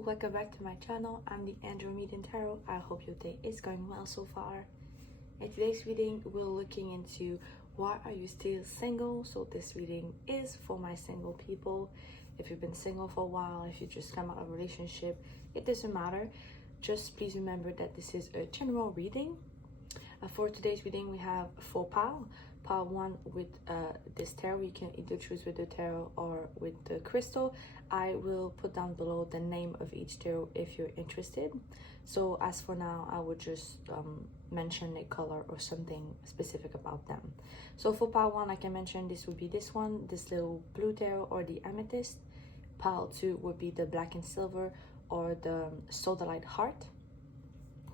Hello, welcome back to my channel. I'm the Andromedan Tarot. I hope your day is going well so far. In today's reading, we're looking into why are you still single. So this reading is for my single people. If you've been single for a while, if you just come out of a relationship, it doesn't matter. Just please remember that this is a general reading. For today's reading, we have 4 piles. Pile 1 with this tarot. You can either choose with the tarot or with the crystal. I will put down below the name of each tarot if you're interested. So as for now, I would just mention a color or something specific about them. So for pile 1, like I mentioned, this would be this one, this little blue tarot, or the amethyst. Pile 2 would be the black and silver or the sodalite heart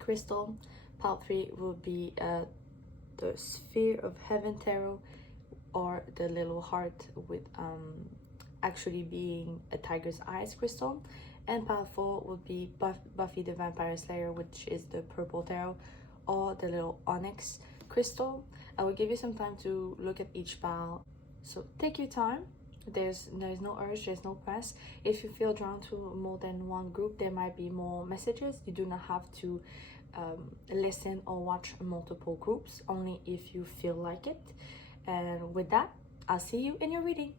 crystal. Pile 3 would be the sphere of heaven tarot, or the little heart with actually being a tiger's eyes crystal. And pile 4 would be Buffy the Vampire Slayer, which is the purple tarot, or the little onyx crystal. I will give you some time to look at each pile, so take your time. There's no urge, there's no press. If you feel drawn to more than one group, there might be more messages. You do not have to listen or watch multiple groups, only if you feel like it. And with that, I'll see you in your reading.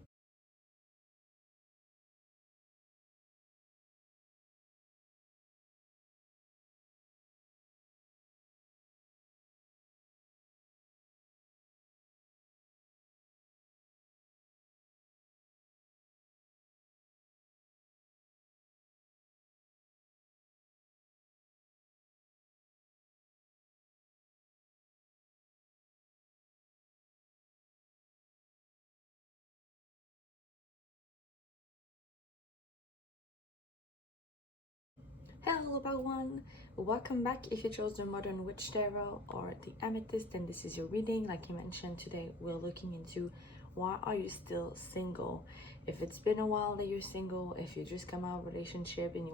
Hello everyone, welcome back. If you chose the Modern Witch Tarot or the Amethyst, then this is your reading. Like I mentioned, today we're looking into why are you still single. If it's been a while that you're single, if you just come out of a relationship and you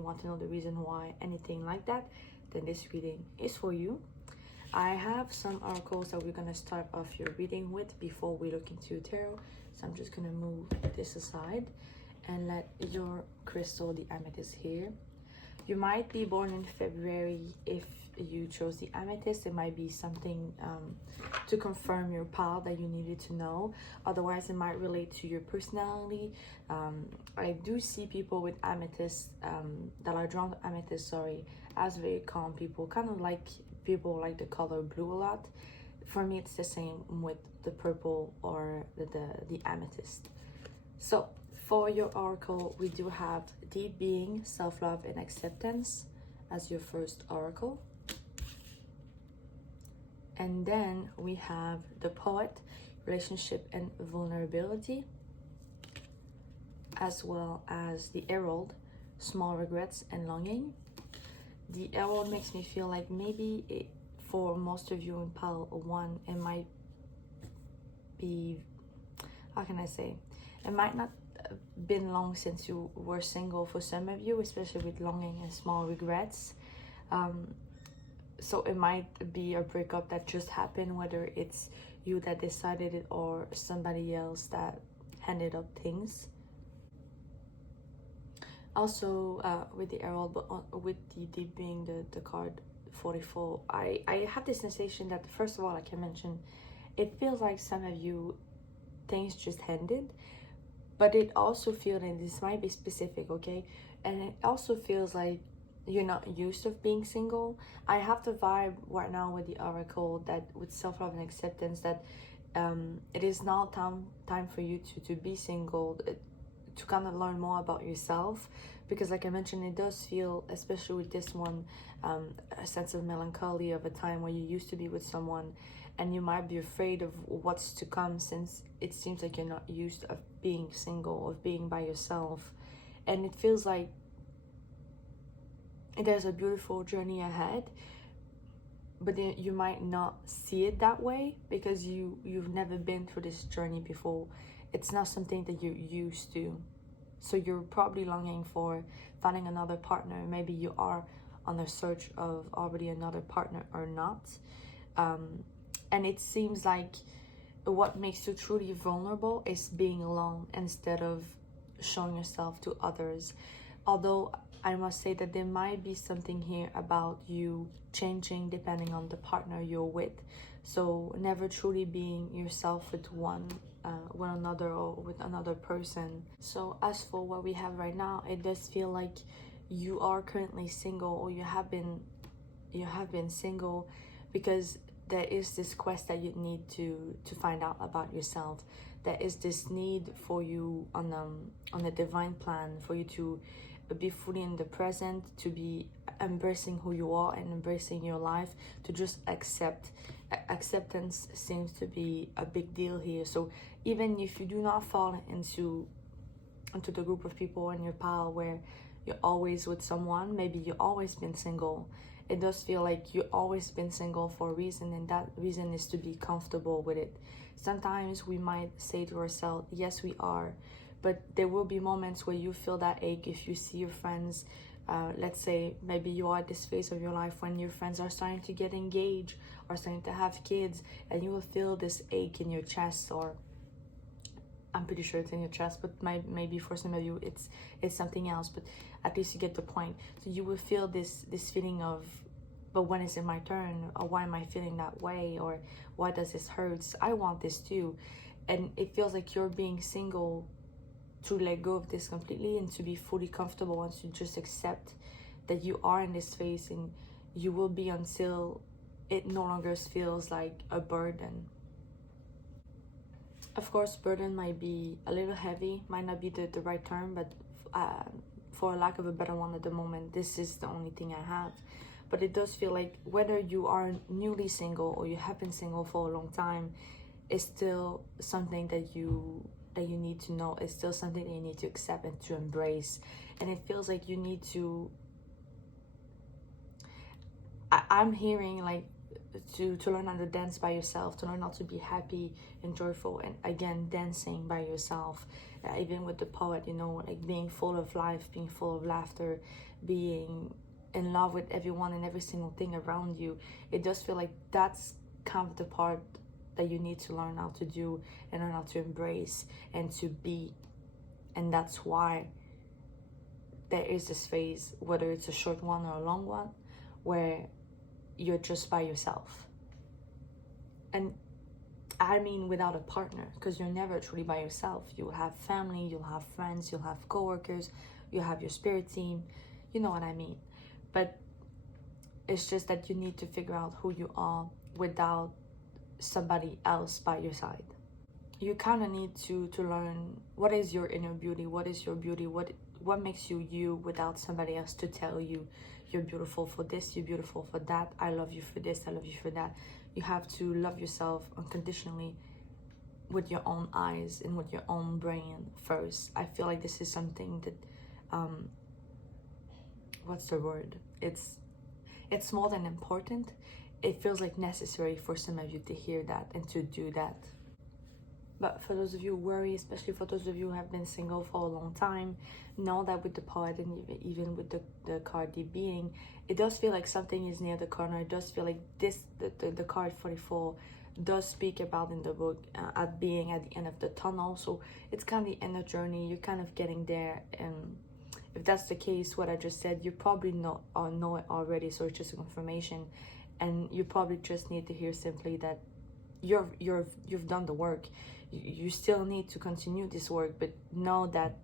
want to know the reason why, anything like that, then this reading is for you. I have some oracles that we're gonna start off your reading with before we look into tarot. So I'm just gonna move this aside and let your crystal, the amethyst, here. You might be born in February. If you chose the amethyst, it might be something to confirm your pile that you needed to know. Otherwise, it might relate to your personality. I do see people with amethyst that are drawn to amethyst, as very calm people, kind of like people like the color blue a lot. For me, it's the same with the purple or the amethyst. So for your oracle, we do have deep being, self-love, and acceptance as your first oracle. And then we have the poet, relationship and vulnerability, as well as the herald, small regrets and longing. The herald makes me feel like maybe for most of you in pile 1, it might be, how can I say, it might not been long since you were single for some of you, especially with longing and small regrets. So it might be a breakup that just happened, whether it's you that decided it or somebody else that handed up things. Also with the herald, but with the deep being, the card 44, I have this sensation that, first of all, like I mentioned, it feels like some of you things just ended. But it also feels, and this might be specific, okay? And it also feels like you're not used to being single. I have the vibe right now with the oracle that with self-love and acceptance that it is now time for you to be single, to kind of learn more about yourself. Because like I mentioned, it does feel, especially with this one, a sense of melancholy of a time where you used to be with someone, and you might be afraid of what's to come, since it seems like you're not used of being single, of being by yourself. And it feels like there's a beautiful journey ahead, but then you might not see it that way because you've never been through this journey before. It's not something that you're used to. So you're probably longing for finding another partner. Maybe you are on the search of already another partner or not. And it seems like what makes you truly vulnerable is being alone instead of showing yourself to others. Although I must say that there might be something here about you changing depending on the partner you're with. So never truly being yourself with one another or with another person. So as for what we have right now, it does feel like you are currently single, or you have been single, because there is this quest that you need to find out about yourself. There is this need for you on a divine plan, for you to be fully in the present, to be embracing who you are and embracing your life, to just accept. Acceptance seems to be a big deal here. So even if you do not fall into the group of people in your pile where you're always with someone, maybe you've always been single, it does feel like you've always been single for a reason, and that reason is to be comfortable with it. Sometimes we might say to ourselves, yes, we are, but there will be moments where you feel that ache if you see your friends. Let's say maybe you are at this phase of your life when your friends are starting to get engaged or starting to have kids, and you will feel this ache in your chest, or I'm pretty sure it's in your chest, but maybe for some of you it's something else, but at least you get the point. So you will feel this feeling of, but when is it my turn, or why am I feeling that way, or why does this hurt? I want this too. And it feels like you're being single to let go of this completely and to be fully comfortable and to just accept that you are in this phase, and you will be until it no longer feels like a burden. Of course, burden might be a little heavy, might not be the right term, but for lack of a better one at the moment, this is the only thing I have. But it does feel like whether you are newly single or you have been single for a long time, it's still something that you need to know. It's still something that you need to accept and to embrace. And it feels like you need to, I'm hearing like to learn how to dance by yourself, to learn how to be happy and joyful, and again dancing by yourself. Even with the poet, you know, like being full of life, being full of laughter, being in love with everyone and every single thing around you. It does feel like that's kind of the part that you need to learn how to do and learn how to embrace and to be. And that's why there is this phase, whether it's a short one or a long one, where you're just by yourself. And I mean without a partner, because you're never truly by yourself. You'll have family, you'll have friends, you'll have coworkers, you'll have your spirit team, you know what I mean. But it's just that you need to figure out who you are without somebody else by your side. You kind of need to learn what is your inner beauty, what is your beauty, what makes you you, without somebody else to tell you you're beautiful for this, you're beautiful for that, I love you for this, I love you for that. You have to love yourself unconditionally with your own eyes and with your own brain first. I feel like this is something that what's the word, it's more than important. It feels like necessary for some of you to hear that and to do that. But for those of you who worry, especially for those of you who have been single for a long time, know that with the poet and even with the card the being, it does feel like something is near the corner. It does feel like the card 44 does speak about in the book at being at the end of the tunnel. So it's kind of the end of the journey. You're kind of getting there. And if that's the case, what I just said, you probably know it already. So it's just a confirmation. And you probably just need to hear simply that you've done the work. You still need to continue this work, but know that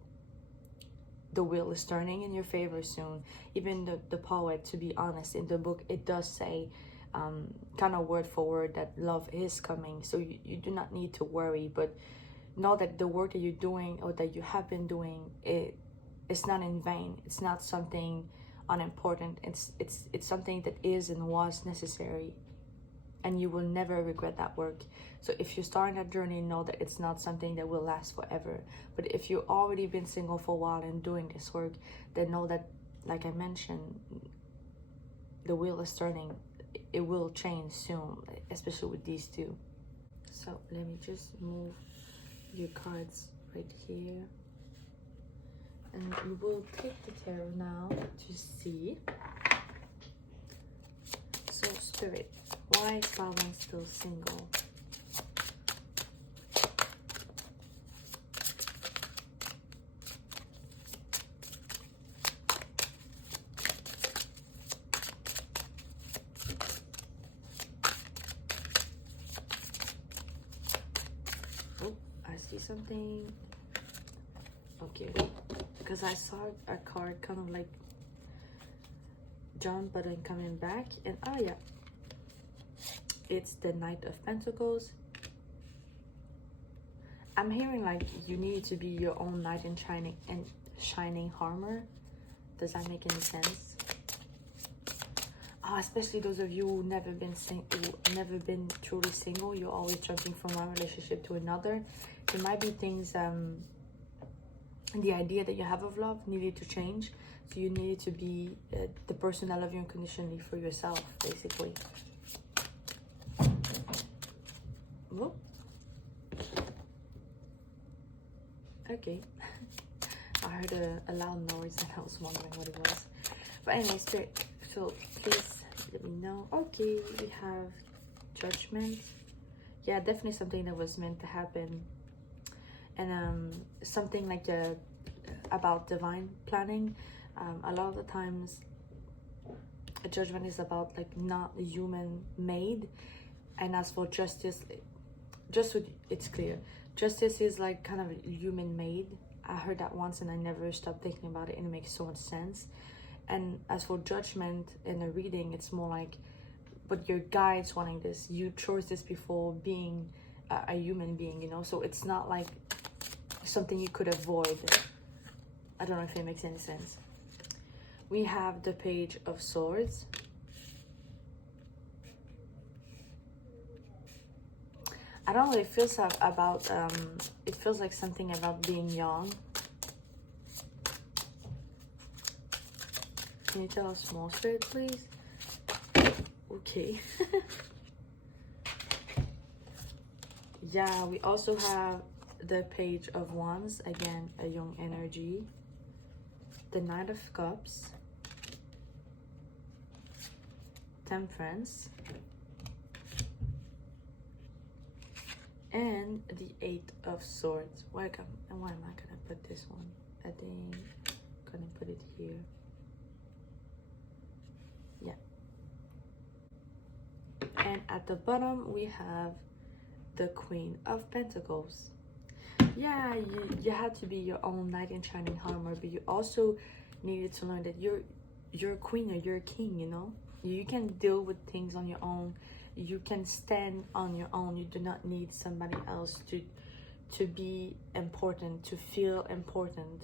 the wheel is turning in your favor soon. Even the poet, to be honest, in the book, it does say kind of word for word that love is coming. So you do not need to worry, but know that the work that you're doing or that you have been doing, it's not in vain. It's not something unimportant. It's something that is and was necessary, and you will never regret that work. So if you're starting that journey, know that it's not something that will last forever. But if you've already been single for a while and doing this work, then know that, like I mentioned, the wheel is turning. It will change soon, especially with these two. So let me just move your cards right here. And we will take the tarot now to see. So Spirit, why is someone still single? Oh, I see something. Okay, because I saw a card kind of like jump but then coming back, and oh yeah, it's the Knight of Pentacles. I'm hearing like you need to be your own knight in shining armor. Does that make any sense? Oh, especially those of you who never been truly single. You're always jumping from one relationship to another. There might be things, the idea that you have of love needed to change. So you needed to be the person that loves you unconditionally for yourself, basically. Whoop. Okay. I heard a loud noise and I was wondering what it was. But anyway, Spirit, so please let me know. Okay, we have Judgment. Yeah, definitely something that was meant to happen. And something like about divine planning. A lot of the times a judgment is about like not human made. And as for justice, just so it's clear, justice is like kind of human made. I heard that once and I never stopped thinking about it, and it makes so much sense. And as for judgment in a reading, it's more like, but your guide's wanting this. You chose this before being a human being, you know? So it's not like something you could avoid. I don't know if it makes any sense. We have the Page of Swords. I don't know, it feels about, it feels like something about being young. Can you tell us more, Spirit, please? Okay. Yeah, we also have the Page of Wands. Again, a young energy. The Knight of Cups. Temperance. And the Eight of Swords. Why am I gonna put this one? I think I'm gonna put it here. Yeah. And at the bottom we have the Queen of Pentacles. Yeah, you had to be your own knight in shining armor, but you also needed to learn that you're a queen or you're a king, you know? You can deal with things on your own. You can stand on your own. You do not need somebody else to be important, to feel important.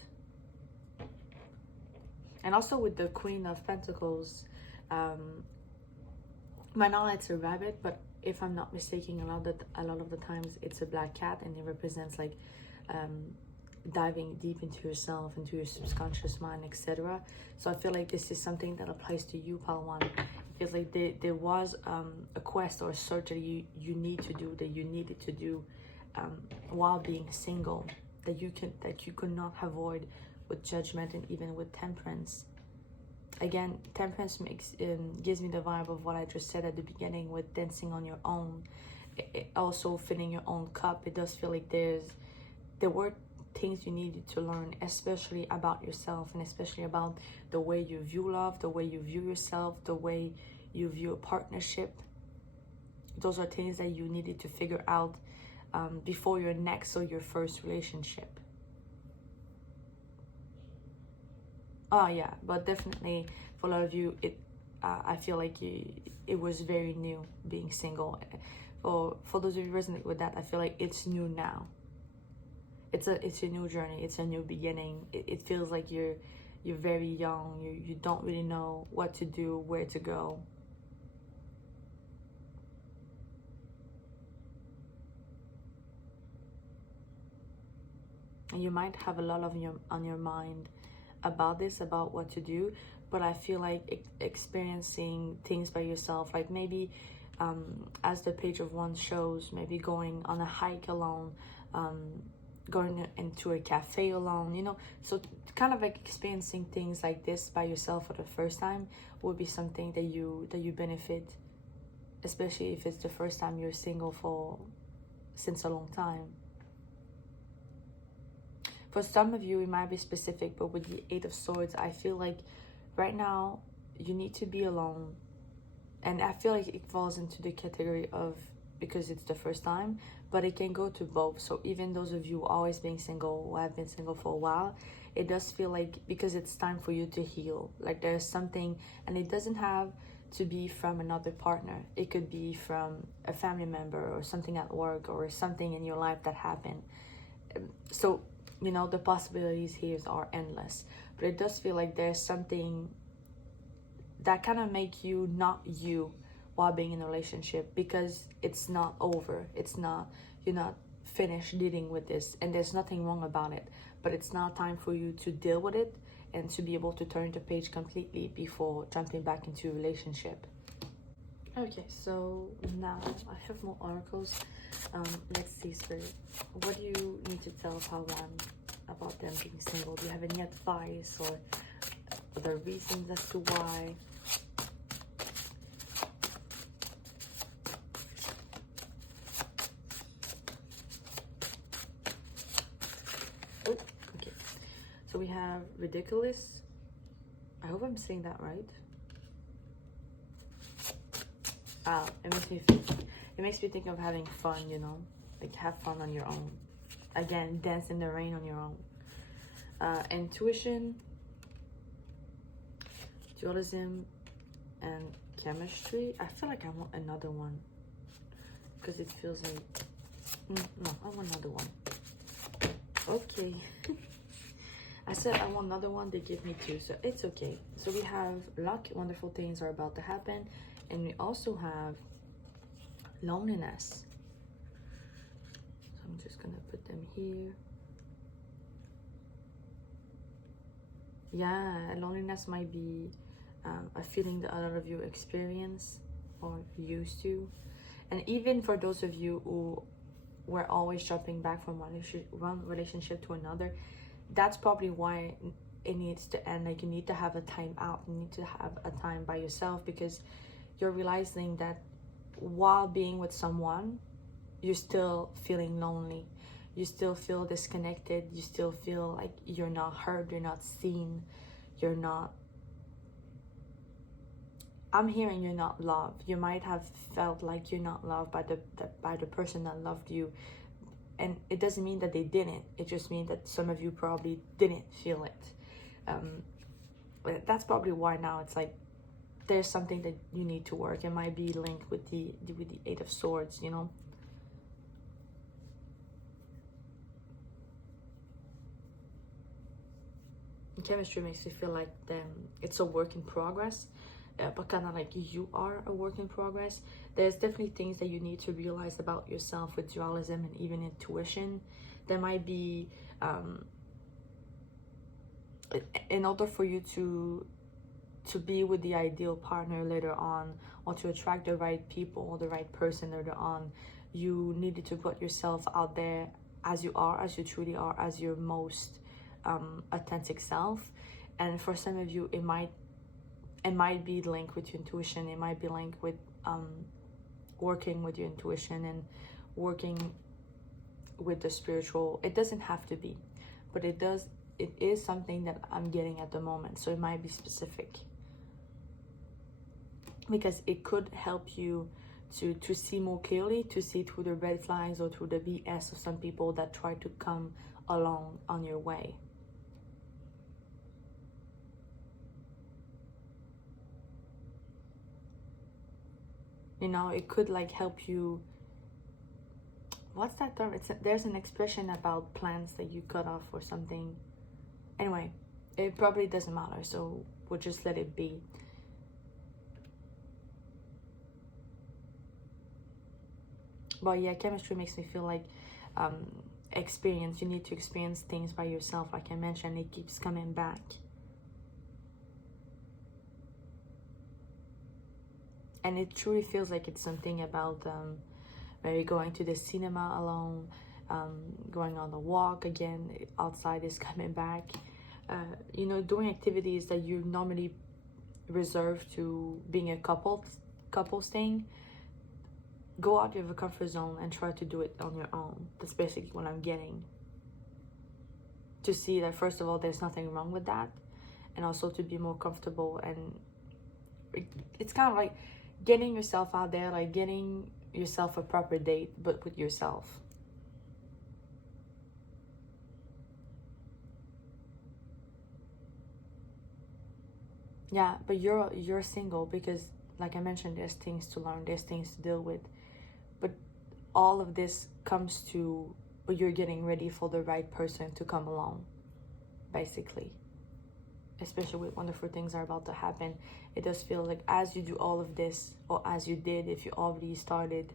And also with the Queen of Pentacles, right now it's a rabbit, but if I'm not mistaken, a lot of the times it's a black cat, and it represents like diving deep into yourself, into your subconscious mind, etc. So I feel like this is something that applies to you, Palwan. Because like there was a quest or a search that you needed to do while being single, that you could not avoid with Judgment and even with Temperance. Again, Temperance gives me the vibe of what I just said at the beginning with dancing on your own. It also filling your own cup. It does feel like there were things you needed to learn, especially about yourself, and especially about the way you view love, the way you view yourself, the way you view a partnership. Those are things that you needed to figure out before your next or your first relationship. Oh yeah, but definitely for a lot of you, I feel like it was very new being single. For those of you who resonate with that, I feel like it's new now. It's a new journey. It's a new beginning. It feels like you're very young. You don't really know what to do, where to go. And you might have a lot on your mind about this, about what to do. But I feel like experiencing things by yourself, like maybe as the Page of Wands shows, maybe going on a hike alone, going into a cafe alone, you know. So kind of like experiencing things like this by yourself for the first time would be something that you benefit, especially if it's the first time you're single since a long time. For some of you, it might be specific, but with the Eight of Swords, I feel like right now you need to be alone. And I feel like it falls into the category of because it's the first time, but it can go to both. So even those of you always being single, who have been single for a while, it does feel like, because it's time for you to heal, like there's something, and it doesn't have to be from another partner. It could be from a family member, or something at work, or something in your life that happened. So, you know, the possibilities here are endless, but it does feel like there's something that kind of make you not you while being in a relationship, because it's not over. It's not, you're not finished dealing with this, and there's nothing wrong about it, but it's now time for you to deal with it and to be able to turn the page completely before jumping back into a relationship. Okay, so now I have more oracles. Let's see, Spirit, what do you need to tell Pawan about them being single? Do you have any advice or other reasons as to why? Oh, okay. So we have ridiculous. I hope I'm saying that right. It makes me think of having fun, you know, like have fun on your own. Again, dance in the rain on your own. Intuition, dualism, and chemistry. I feel like I want another one, because it feels like no, I want another one. Okay. I said I want another one, they give me two, so it's okay. So we have luck, wonderful things are about to happen, and we also have loneliness. So I'm just gonna put them here. Yeah, loneliness might be a feeling that a lot of you experience or used to. And even for those of you who were always jumping back from one relationship to another, that's probably why it needs to end. Like, you need to have a time out. You need to have a time by yourself, because you're realizing that while being with someone, you're still feeling lonely. You still feel disconnected. You still feel like you're not heard. You're not seen. You're not... I'm hearing you're not loved. You might have felt like you're not loved by the person that loved you. And it doesn't mean that they didn't. It just means that some of you probably didn't feel it. But that's probably why now it's like there's something that you need to work. It might be linked with the Eight of Swords, you know. Chemistry makes me feel like it's a work in progress, but kind of like you are a work in progress. There's definitely things that you need to realize about yourself with dualism and even intuition. There might be, in order for you to be with the ideal partner later on, or to attract the right people or the right person later on, you needed to put yourself out there as you are, as you truly are, as your most authentic self. And for some of you, it might be linked with your intuition. It might be linked with working with your intuition and working with the spiritual. It doesn't have to be, but it is something that I'm getting at the moment. So it might be specific, because it could help you to see more clearly, to see through the red flags or through the BS of some people that try to come along on your way. You know, it could like help you. What's that term? There's an expression about plants that you cut off or something. Anyway, it probably doesn't matter, so we'll just let it be. But yeah, chemistry makes me feel like experience. You need to experience things by yourself. Like I mentioned, it keeps coming back. And it truly feels like it's something about maybe going to the cinema alone, going on the walk again, outside is coming back. You know, doing activities that you normally reserve to being a couple thing. Go out of your comfort zone and try to do it on your own. That's basically what I'm getting. To see that, first of all, there's nothing wrong with that. And also to be more comfortable. And it's kind of like getting yourself out there, like getting yourself a proper date, but with yourself. Yeah, but you're single because, like I mentioned, there's things to learn, there's things to deal with. But all of this comes to, but you're getting ready for the right person to come along, basically. Especially with wonderful things are about to happen. It does feel like as you do all of this, or as you did, if you already started,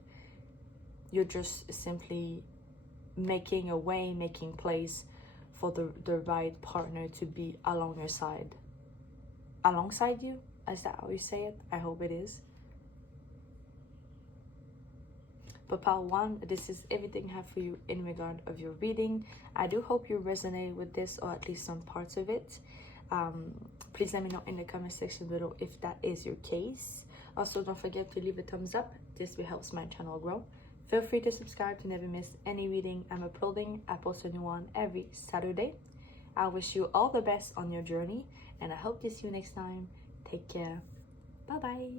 you're just simply making a way, making place for the right partner to be along your side. Alongside you? Is that how you say it? I hope it is. But part 1, this is everything I have for you in regard of your reading. I do hope you resonate with this, or at least some parts of it. Please let me know in the comment section below if that is your case. Also, don't forget to leave a thumbs up. This will help my channel grow. Feel free to subscribe to never miss any reading I'm uploading. I post a new one every Saturday. I wish you all the best on your journey, and I hope to see you next time. Take care. Bye-bye.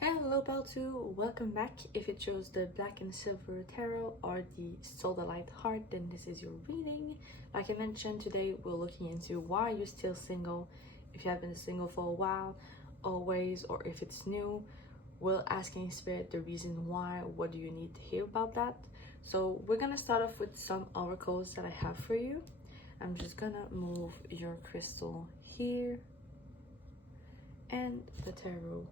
Hello, Bell2. Welcome back. If you chose the Black and Silver Tarot or the Solar Heart, then this is your reading. Like I mentioned, today we're looking into why you're still single. If you have been single for a while, always, or if it's new, we're asking Spirit the reason why. What do you need to hear about that? So we're gonna start off with some oracles that I have for you. I'm just gonna move your crystal here and the tarot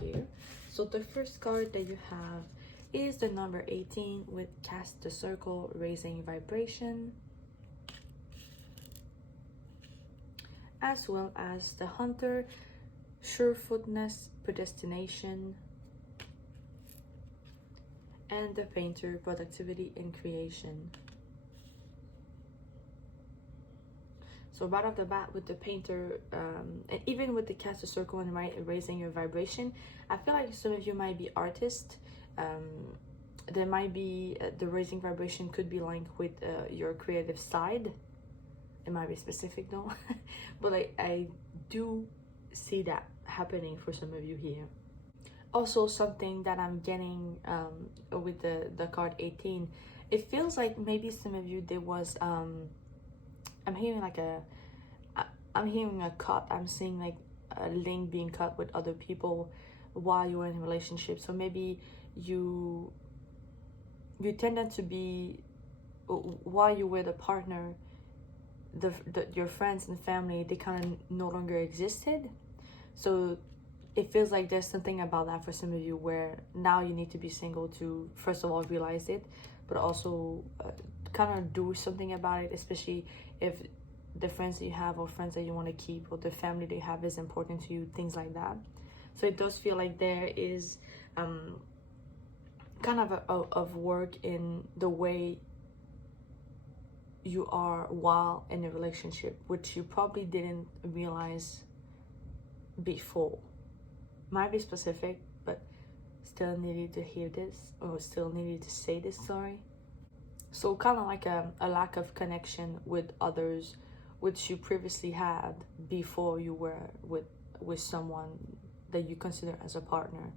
here. So the first card that you have is the number 18 with Cast the Circle, raising vibration, as well as the Hunter, surefootness, predestination, and the Painter, productivity and creation. So right off the bat with the Painter, and even with the Cast the Circle and raising your vibration, I feel like some of you might be artists. There might be, the raising vibration could be linked with your creative side. It might be specific though, but I do see that happening for some of you here. Also, something that I'm getting with the card 18, it feels like maybe some of you, there was I'm hearing like I'm hearing a cut. I'm seeing like a link being cut with other people while you're in a relationship. So maybe you tended to be, while you were the partner, your friends and family, they kind of no longer existed. So it feels like there's something about that for some of you, where now you need to be single to, first of all, realize it, but also kind of do something about it, especially if the friends that you have or friends that you want to keep or the family that you have is important to you, things like that. So it does feel like there is kind of work in the way you are while in a relationship, which you probably didn't realize before. Might be specific, but still needed to hear this, or still needed to say this, sorry. So kind of like a lack of connection with others, which you previously had before you were with someone that you consider as a partner.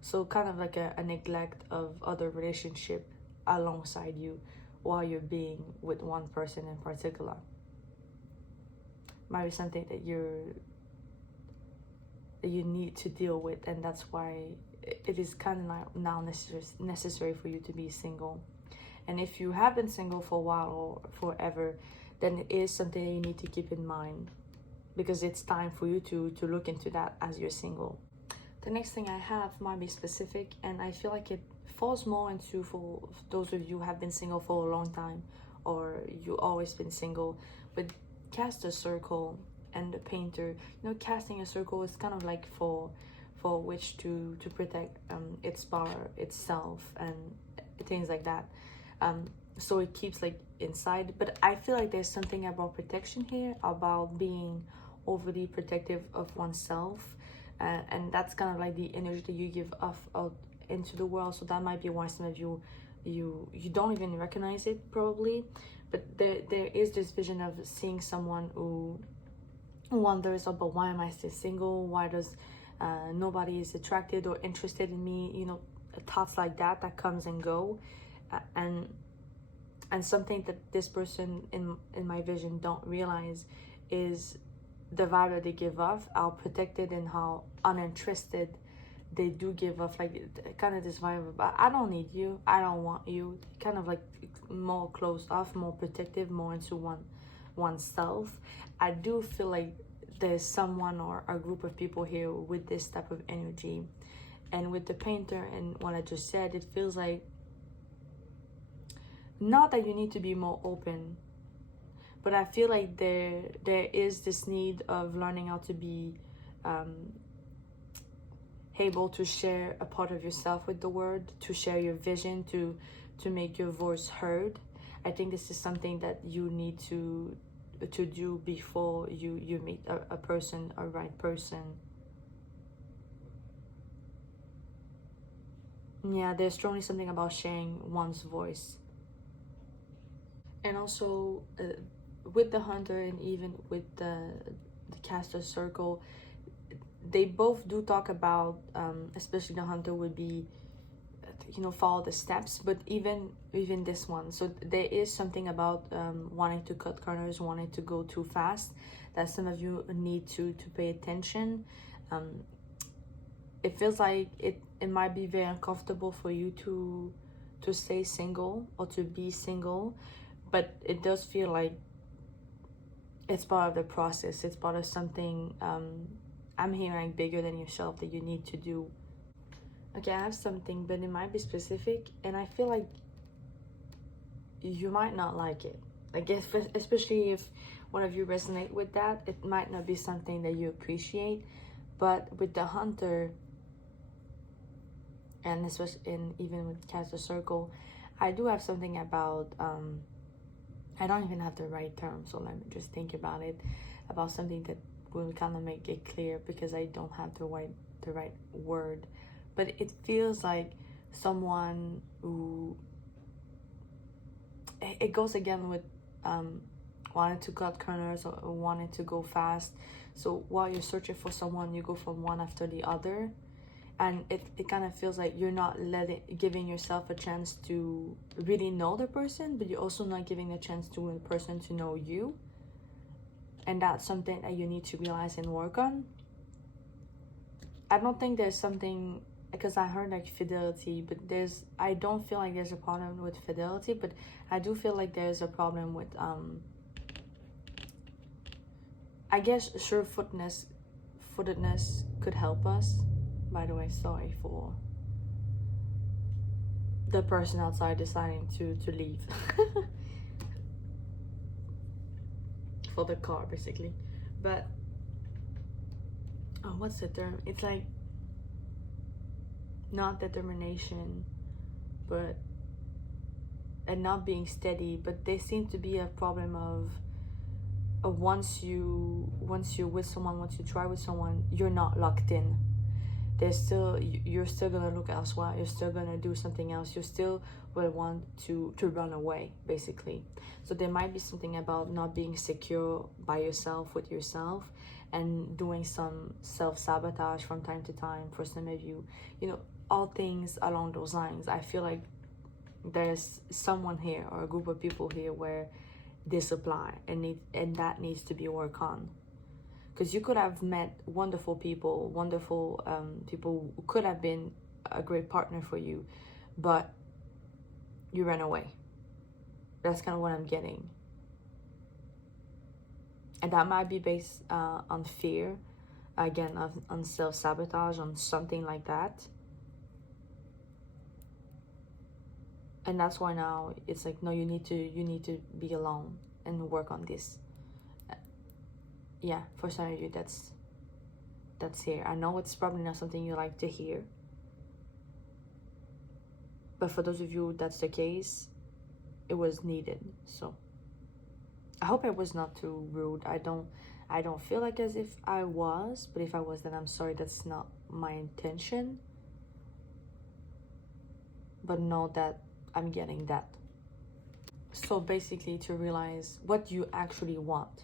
So kind of like a neglect of other relationship alongside you while you're being with one person in particular. Might be something that you need to deal with, and that's why it is kind of now necessary for you to be single. And if you have been single for a while or forever, then it is something that you need to keep in mind, because it's time for you to look into that as you're single. The next thing I have might be specific, and I feel like it falls more into for those of you who have been single for a long time, or you always been single. But Cast a Circle and the Painter, you know, casting a circle is kind of like for which to protect its power, itself, and things like that. So it keeps like inside, but I feel like there's something about protection here, about being overly protective of oneself, and that's kind of like the energy that you give off out into the world. So that might be why some of you don't even recognize it probably, but there is this vision of seeing someone who wonders, oh, but why am I still single? Why does nobody is attracted or interested in me? You know, thoughts like that comes and go, and something that this person in my vision don't realize is the vibe that they give off, how protected and how uninterested they do give off, like kind of this vibe of I don't need you, I don't want you, kind of like more closed off, more protective, more into oneself. I do feel like there's someone or a group of people here with this type of energy. And with the painter and what I just said, it feels like not that you need to be more open, but I feel like there is this need of learning how to be able to share a part of yourself with the world, to share your vision, to make your voice heard. I think this is something that you need to do before you meet a person, a right person. Yeah, there's strongly something about sharing one's voice. And also with the hunter and even with the caster circle, they both do talk about, especially the hunter would be, follow the steps, but even this one, so there is something about wanting to cut corners, wanting to go too fast, that some of you need to pay attention. It feels like it might be very uncomfortable for you to stay single or to be single, but it does feel like it's part of the process, it's part of something I'm hearing bigger than yourself that you need to do. Okay, I have something, but it might be specific, and I feel like you might not like it. Like, especially if one of you resonate with that, it might not be something that you appreciate. But with the hunter, and especially even with Caster Circle, I do have something about I don't even have the right term, so let me just think about it, about something that will kind of make it clear, because I don't have the right word. But it feels like someone who, it goes again with wanting to cut corners or wanting to go fast. So while you're searching for someone, you go from one after the other, and it kind of feels like you're not giving yourself a chance to really know the person, but you're also not giving a chance to the person to know you. And that's something that you need to realize and work on. I don't think there's something, because I heard like fidelity, but I don't feel like there's a problem with fidelity, but I do feel like there's a problem with I guess sure-footedness could help us. By the way, sorry for the person outside deciding to leave. For the car, basically. But what's the term? It's like not determination, but and not being steady. But there seems to be a problem of once you're with someone, once you try with someone, you're not locked in. You're still gonna look elsewhere, you're still gonna do something else, you still will want to run away, basically. So there might be something about not being secure by yourself, with yourself, and doing some self-sabotage from time to time for some of you, all things along those lines. I feel like there's someone here or a group of people here where this apply, and that needs to be worked on. Because you could have met wonderful people, people who could have been a great partner for you, but you ran away. That's kind of what I'm getting. And that might be based on fear, again, on self-sabotage, on something like that. And that's why now it's like, no, you need to be alone and work on this. Yeah, for some of you, that's here. I know it's probably not something you like to hear, but for those of you that's the case, it was needed. So I hope I was not too rude. I don't feel like as if I was, but if I was, then I'm sorry. That's not my intention. But know that I'm getting that. So basically, to realize what you actually want.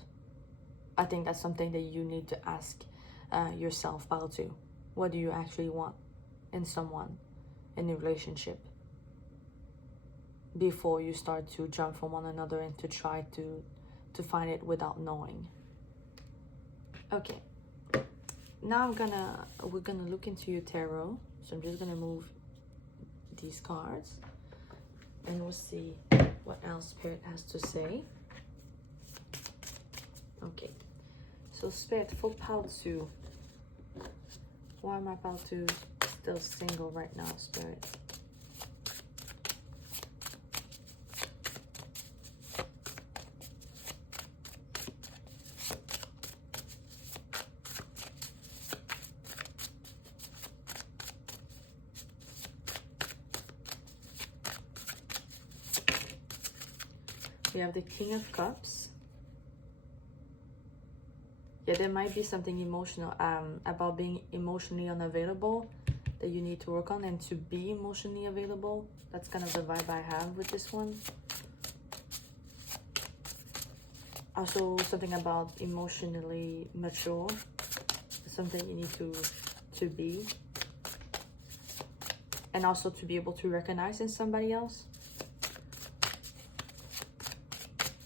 I think that's something that you need to ask yourself about too. What do you actually want in someone? in a relationship before you start to jump from one another and to try to find it without knowing. Okay, now we're gonna look into your tarot. So I'm just gonna move these cards and we'll see what else Spirit has to say. Okay, so Spirit, for pile 2, why am I pile 2 still single right now, Spirit? We have the King of Cups. Yeah, there might be something emotional about being emotionally unavailable that you need to work on, and to be emotionally available. That's kind of the vibe I have with this one. Also, something about emotionally mature. Something you need to be. And also to be able to recognize in somebody else.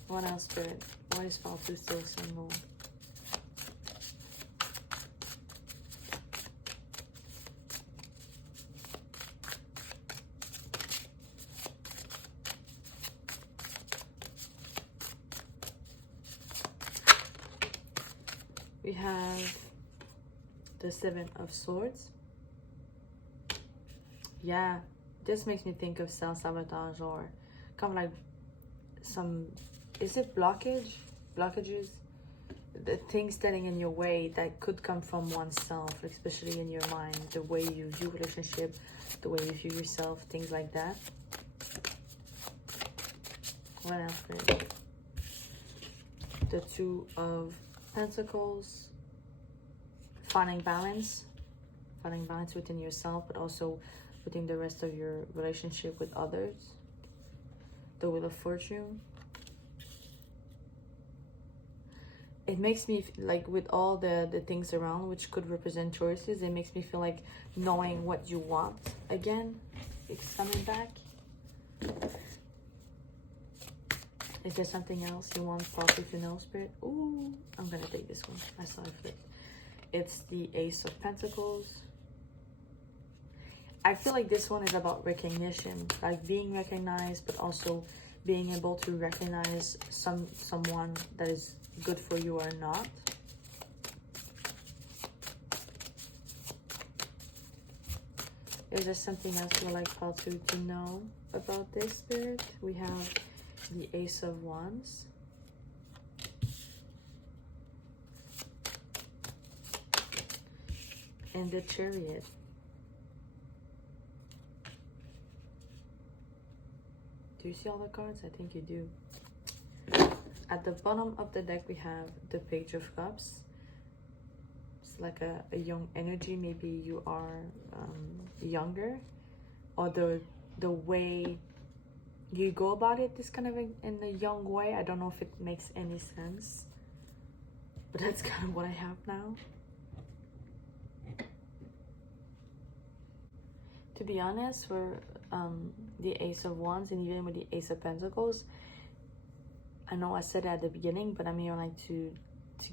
What else, Spirit? Why is pile 2 still single? We have the 7 of Swords. Yeah, this makes me think of self-sabotage, or kind of like some, is it blockages, the things standing in your way that could come from oneself, especially in your mind, the way you view relationship, the way you view yourself, things like that. What else, Spirit? The 2 of Pentacles. Finding balance within yourself, but also within the rest of your relationship with others. The Wheel of Fortune. It makes me like, with all the things around which could represent choices, it makes me feel like knowing what you want again, it's coming back. Is there something else you want probably to know, Spirit? Ooh, I'm gonna take this one. I saw it flip. It's the Ace of Pentacles. I feel like this one is about recognition, like being recognized, but also being able to recognize someone that is good for you or not. Is there something else you would like pile 2 to know about this, Spirit? We have the Ace of Wands. And the Chariot. Do you see all the cards? I think you do. At the bottom of the deck, we have the Page of Cups. It's like a young energy. Maybe you are younger, or the way you go about it is kind of in a young way. I don't know if it makes any sense, but that's kind of what I have now. To be honest, for the Ace of Wands and even with the Ace of Pentacles, I know I said it at the beginning, but I'm here like to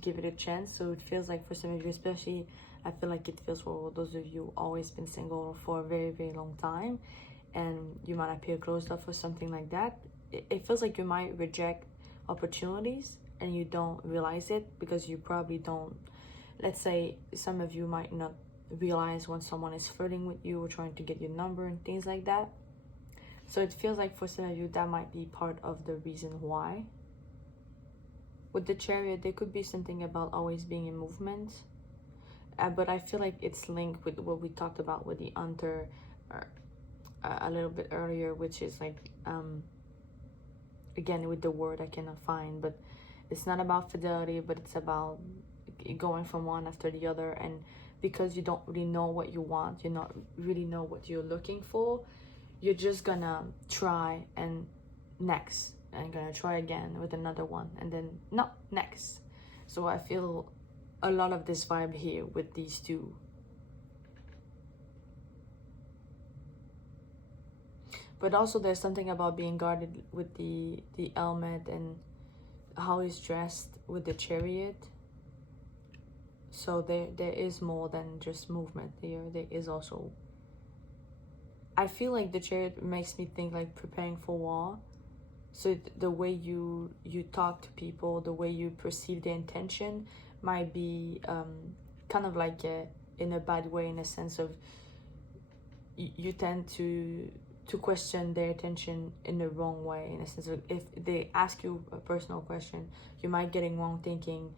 give it a chance. So it feels like for some of you, especially, I feel like it feels for those of you always been single for a very, very long time, and you might appear closed off or something like that. It feels like you might reject opportunities and you don't realize it because you probably don't. Let's say some of you might not realize when someone is flirting with you or trying to get your number and things like that. So it feels like for some of you that might be part of the reason why. With the Chariot, there could be something about always being in movement, but I feel like it's linked with what we talked about with the Hunter a little bit earlier, which is like again with the word I cannot find, but it's not about fidelity, but it's about going from one after the other. And because you don't really know what you want, you not really know what you're looking for, you're just gonna try and next, and gonna try again with another one, and then not next. So I feel a lot of this vibe here with these two. But also there's something about being guarded with the helmet and how he's dressed with the chariot. So there is more than just movement here. There is also, I feel like the chariot makes me think like preparing for war. So the way you talk to people, the way you perceive their intention might be kind of like in a bad way, in a sense of you tend to question their attention in the wrong way, in a sense of if they ask you a personal question, you might get it wrong, thinking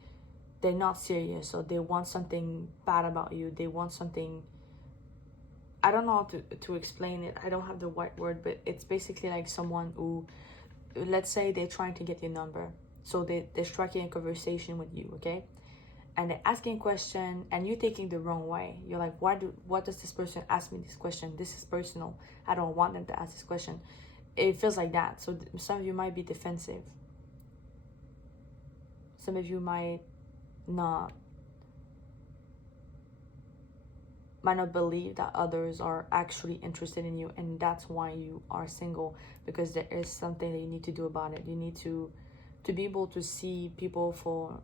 they're not serious or they want something bad about you. They want something, I don't know how to explain it. I don't have the right word, but it's basically like someone who, let's say they're trying to get your number. So they're striking a conversation with you, okay? And they're asking a question and you're taking the wrong way. You're like, what does this person ask me this question? This is personal. I don't want them to ask this question. It feels like that. So some of you might be defensive. Some of you might not believe that others are actually interested in you, and that's why you are single, because there is something that you need to do about it. You need to be able to see people for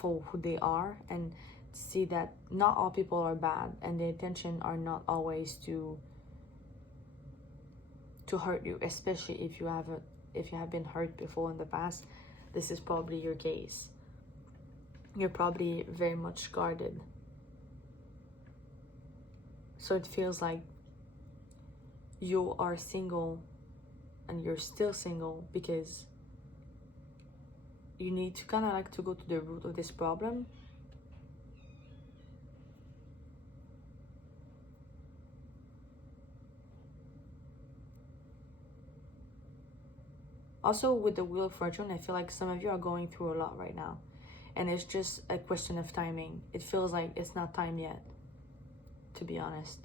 who they are, and see that not all people are bad, and the intention are not always to hurt you, especially if you have been hurt before in the past. This is probably your case. You're probably very much guarded. So it feels like you are single and you're still single because you need to kind of like to go to the root of this problem. Also with the Wheel of Fortune, I feel like some of you are going through a lot right now. And it's just a question of timing. It feels like it's not time yet, to be honest.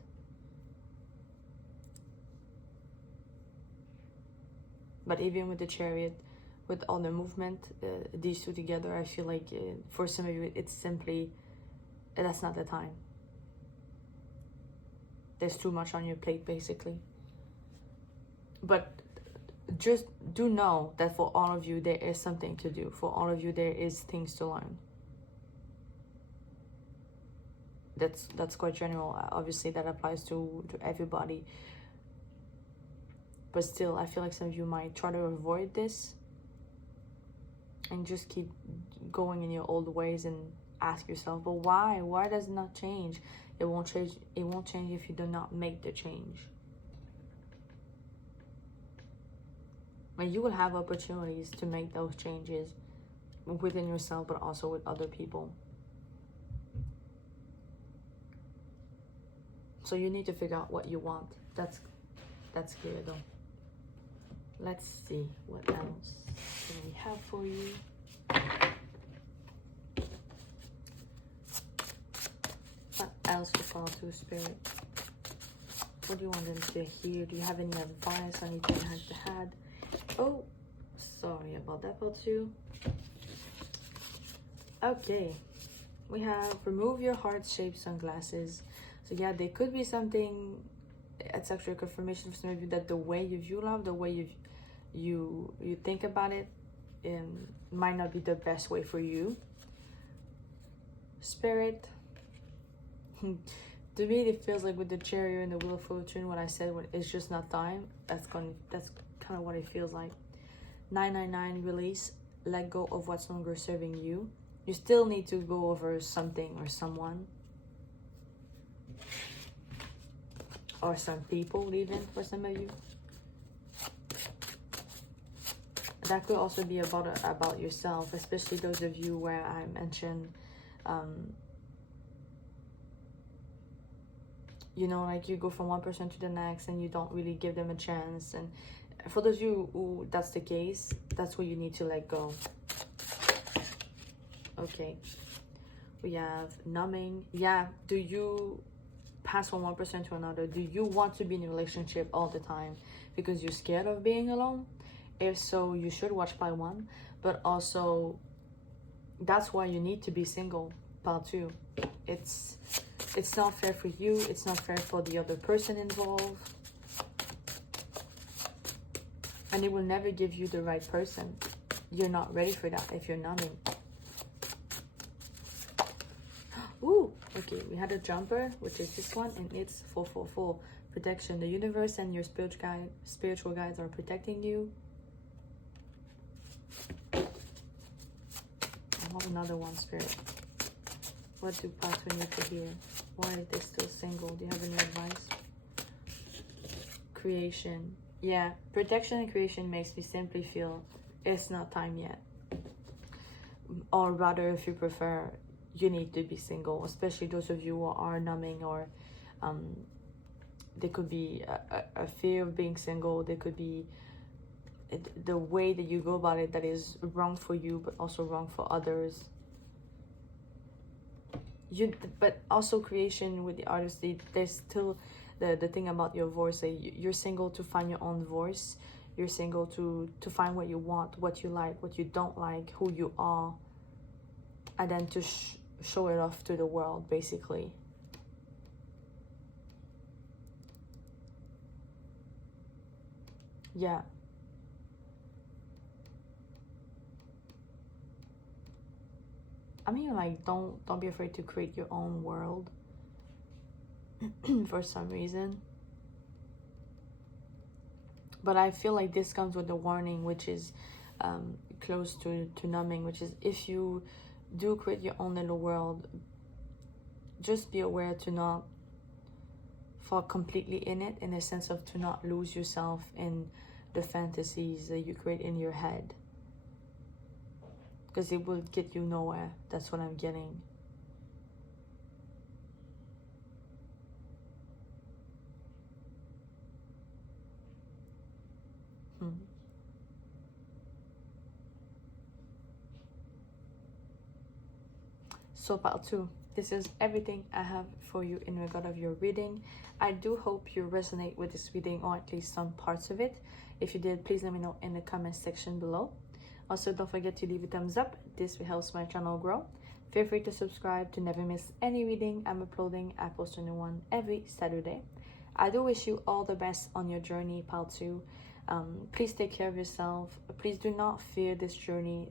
But even with the Chariot, with all the movement, these two together, I feel like for some of you, it's simply, that's not the time. There's too much on your plate, basically. But just do know that for all of you, there is something to do. For all of you, there is things to learn. That's quite general. Obviously, that applies to everybody. But still, I feel like some of you might try to avoid this and just keep going in your old ways and ask yourself, but why? Why does it not change? It won't change. It won't change if you do not make the change. And you will have opportunities to make those changes within yourself, but also with other people. So you need to figure out what you want. That's clear though. Let's see what else can we have for you. What else to fall to, Spirit? What do you want them to hear? Do you have any advice on anything I had? Oh, sorry about that part too. Okay, we have remove your heart-shaped sunglasses. So yeah, there could be something, it's actually a confirmation for some of you that the way you view love, the way you think about it, might not be the best way for you. Spirit, to me it feels like with the Chariot and the Wheel of Fortune, what I said, when it's just not time, that's kind of what it feels like. 999, release, let go of what's no longer serving you. You still need to go over something or someone, or some people, even for some of you. That could also be about yourself, especially those of you where I mentioned, you know, like you go from one person to the next and you don't really give them a chance. And for those of you who that's the case, that's what you need to let go. Okay, we have numbing. Yeah, do you pass from one person to another? Do you want to be in a relationship all the time because you're scared of being alone? If so, you should watch part 1. But also, that's why you need to be single, part 2. It's not fair for you. It's not fair for the other person involved. And it will never give you the right person. You're not ready for that if you're numbing. Ooh, okay, we had a jumper, which is this one, and it's 444. Protection. The universe and your spiritual guides are protecting you. I want another one, Spirit. What do Pato need to hear? Why is they still single? Do you have any advice? Creation. Yeah, protection and creation makes me simply feel it's not time yet. Or rather, if you prefer, you need to be single, especially those of you who are numbing, or there could be a fear of being single. There could be the way that you go about it that is wrong for you, but also wrong for others. But also creation with the artist, there's still the thing about your voice. You're single to find your own voice. You're single to find what you want, what you like, what you don't like, who you are, and then to show it off to the world, basically. Yeah. I mean, like, don't be afraid to create your own world for some reason. But I feel like this comes with a warning, which is close to numbing, which is if you do create your own little world, just be aware to not fall completely in it, in the sense of to not lose yourself in the fantasies that you create in your head, because it will get you nowhere. That's what I'm getting. So part 2, this is everything I have for you in regard of your reading. I do hope you resonate with this reading, or at least some parts of it. If you did, please let me know in the comment section below. Also, don't forget to leave a thumbs up. This will help my channel grow. Feel free to subscribe to never miss any reading I'm uploading. I post a new one every Saturday. I do wish you all the best on your journey, part 2. Please take care of yourself. Please do not fear this journey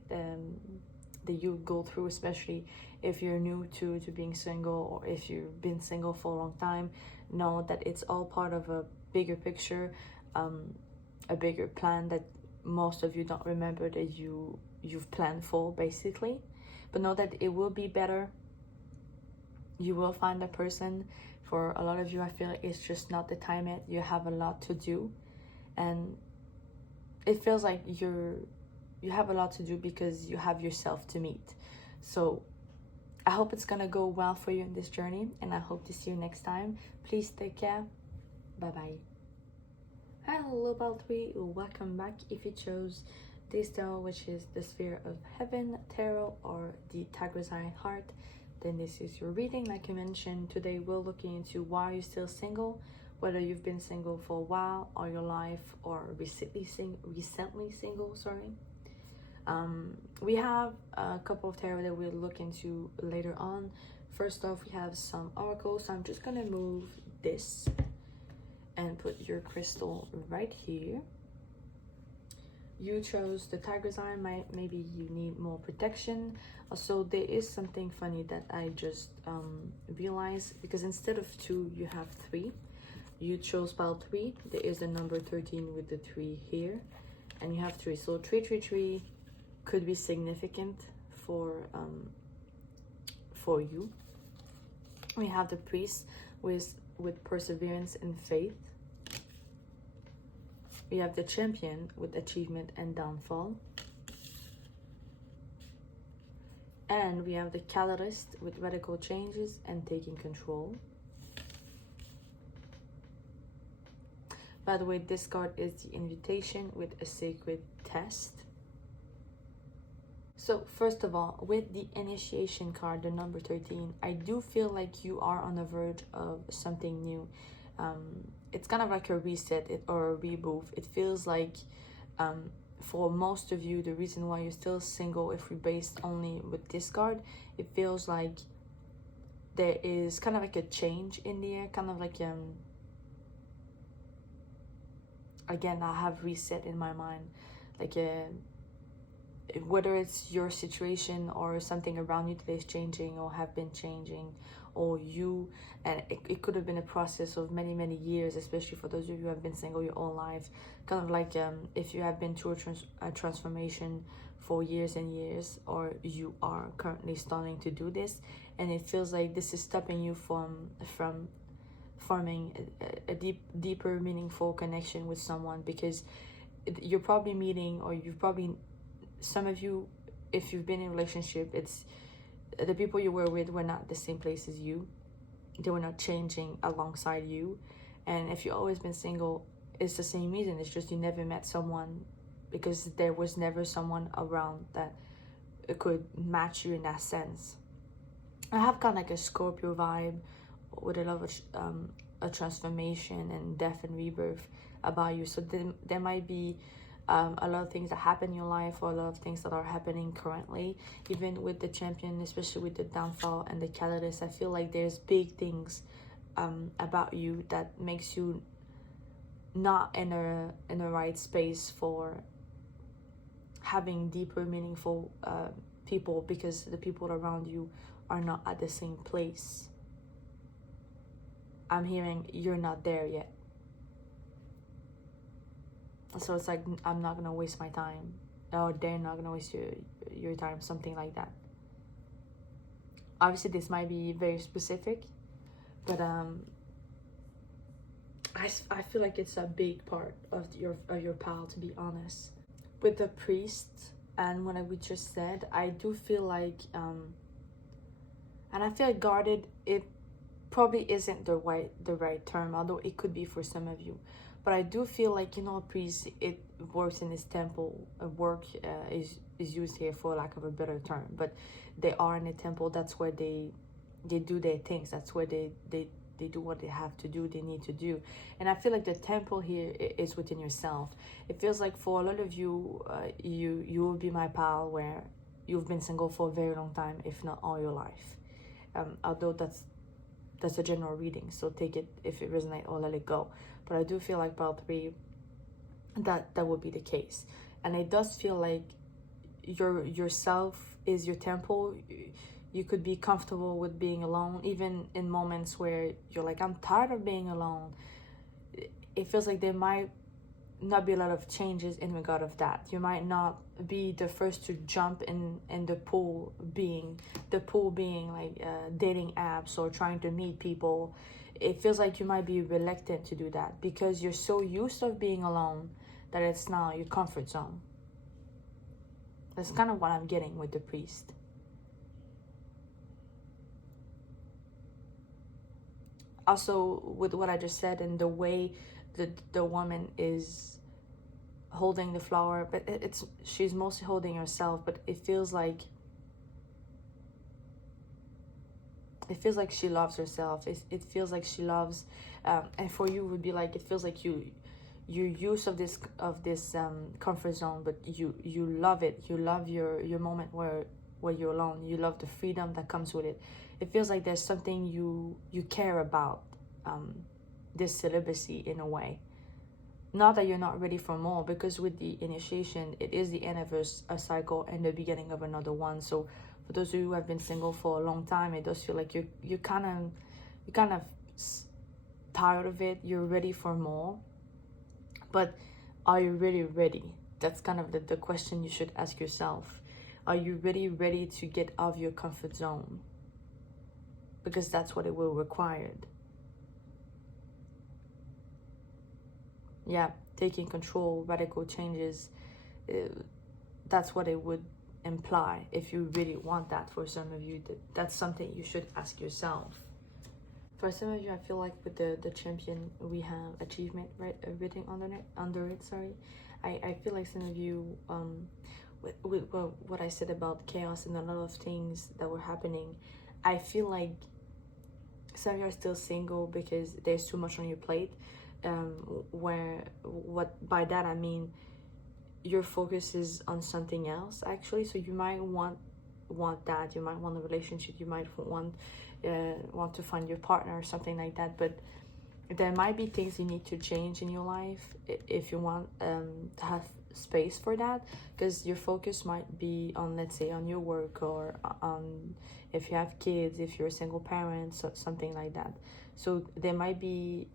that you go through, especially if you're new to being single, or if you've been single for a long time. Know that it's all part of a bigger picture, a bigger plan that most of you don't remember that you've planned for, basically. But know that it will be better. You will find a person. For a lot of you, I feel like it's just not the time yet. You have a lot to do, and it feels like you have a lot to do because you have yourself to meet. So I hope it's gonna go well for you in this journey, and I hope to see you next time. Please take care. Bye bye. Hello, part 3. Welcome back. If you chose this tarot, which is the Sphere of Heaven tarot, or the Tiger's-Eye heart, then this is your reading. Like I mentioned, today we're looking into why you're still single, whether you've been single for a while all your life, or recently single, sorry. We have a couple of tarot that we'll look into later on. First off, we have some oracles. So I'm just gonna move this and put your crystal right here. You chose the Tiger's Eye. Maybe you need more protection. Also, there is something funny that I just realized, because instead of 2 you have 3. You chose pile 3. There is the number 13 with the 3 here, and you have 3. So 333 could be significant for you. We have the Priest with perseverance and faith. We have the Champion with achievement and downfall. And we have the Catalyst with radical changes and taking control. By the way, this card is the Invitation with a sacred test. So first of all, with the Initiation card, the number 13, I do feel like you are on the verge of something new. It's kind of like a reset or a reboot. It feels like for most of you, the reason why you're still single, if we based only with this card, it feels like there is kind of like a change in the air, kind of like again, I have reset in my mind. Like whether it's your situation or something around you that is changing or have been changing, or you, and it could have been a process of many years, especially for those of you who have been single your whole life. Kind of like if you have been through a transformation for years and years, or you are currently starting to do this, and it feels like this is stopping you from forming a deeper meaningful connection with someone, because you're probably meeting, or you've probably, some of you, if you've been in a relationship, it's the people you were with were not the same place as you. They were not changing alongside you. And if you've always been single, it's the same reason. It's just you never met someone, because there was never someone around that could match you in that sense. I have kind of like a Scorpio vibe with a lot of a transformation and death and rebirth about you. So there might be a lot of things that happen in your life, or a lot of things that are happening currently. Even with the Champion, especially with the downfall and the catalyst, I feel like there's big things about you that makes you not in a right space for having deeper, meaningful people, because the people around you are not at the same place. I'm hearing you're not there yet. So it's like, I'm not gonna waste my time, or they're not gonna waste your time, something like that. Obviously this might be very specific, but I feel like it's a big part of your pile, to be honest. With the priest and what we just said, I do feel like and I feel like guarded, it probably isn't the right term, although it could be for some of you. But I do feel like, you know, a priest, it works in his temple. Work is used here for lack of a better term, but they are in a temple. That's where they do their things. That's where they do what they have to do, they need to do. And I feel like the temple here is within yourself. It feels like for a lot of you, you will be my pal, where you've been single for a very long time, if not all your life. Although that's a general reading, so take it if it resonates or let it go. But I do feel like pile 3, that would be the case. And it does feel like yourself is your temple. You could be comfortable with being alone, even in moments where you're like, I'm tired of being alone. It feels like there might not be a lot of changes in regard of that. You might not be the first to jump in the pool being like dating apps or trying to meet people. It feels like you might be reluctant to do that, because you're so used to being alone that it's now your comfort zone. That's kind of what I'm getting with the priest. Also, with what I just said and the way the woman is holding the flower, but she's mostly holding herself, but it feels like she loves herself. It feels like she loves, and for you would be like, it feels like you're used of this comfort zone, but you love it. You love your moment where you're alone. You love the freedom that comes with it. It feels like there's something you care about, this celibacy in a way. Not that you're not ready for more, because with the initiation, it is the end of a cycle and the beginning of another one. So for those of you who have been single for a long time, it does feel like you're kind of tired of it. You're ready for more, but are you really ready? That's kind of the question you should ask yourself. Are you ready to get out of your comfort zone? Because that's what it will require. Yeah, taking control, radical changes, that's what it would imply. If you really want that, for some of you, that's something you should ask yourself. For some of you, I feel like with the Champion, we have achievement, right, written under it. Sorry, I feel like some of you, with what I said about chaos and a lot of things that were happening, I feel like some of you are still single because there's too much on your plate. What by that I mean, your focus is on something else, actually. So you might want that. You might want a relationship. You might want to find your partner or something like that. But there might be things you need to change in your life if you want to have space for that, because your focus might be on, let's say, on your work, or on if you have kids, if you're a single parent, so something like that. So there might be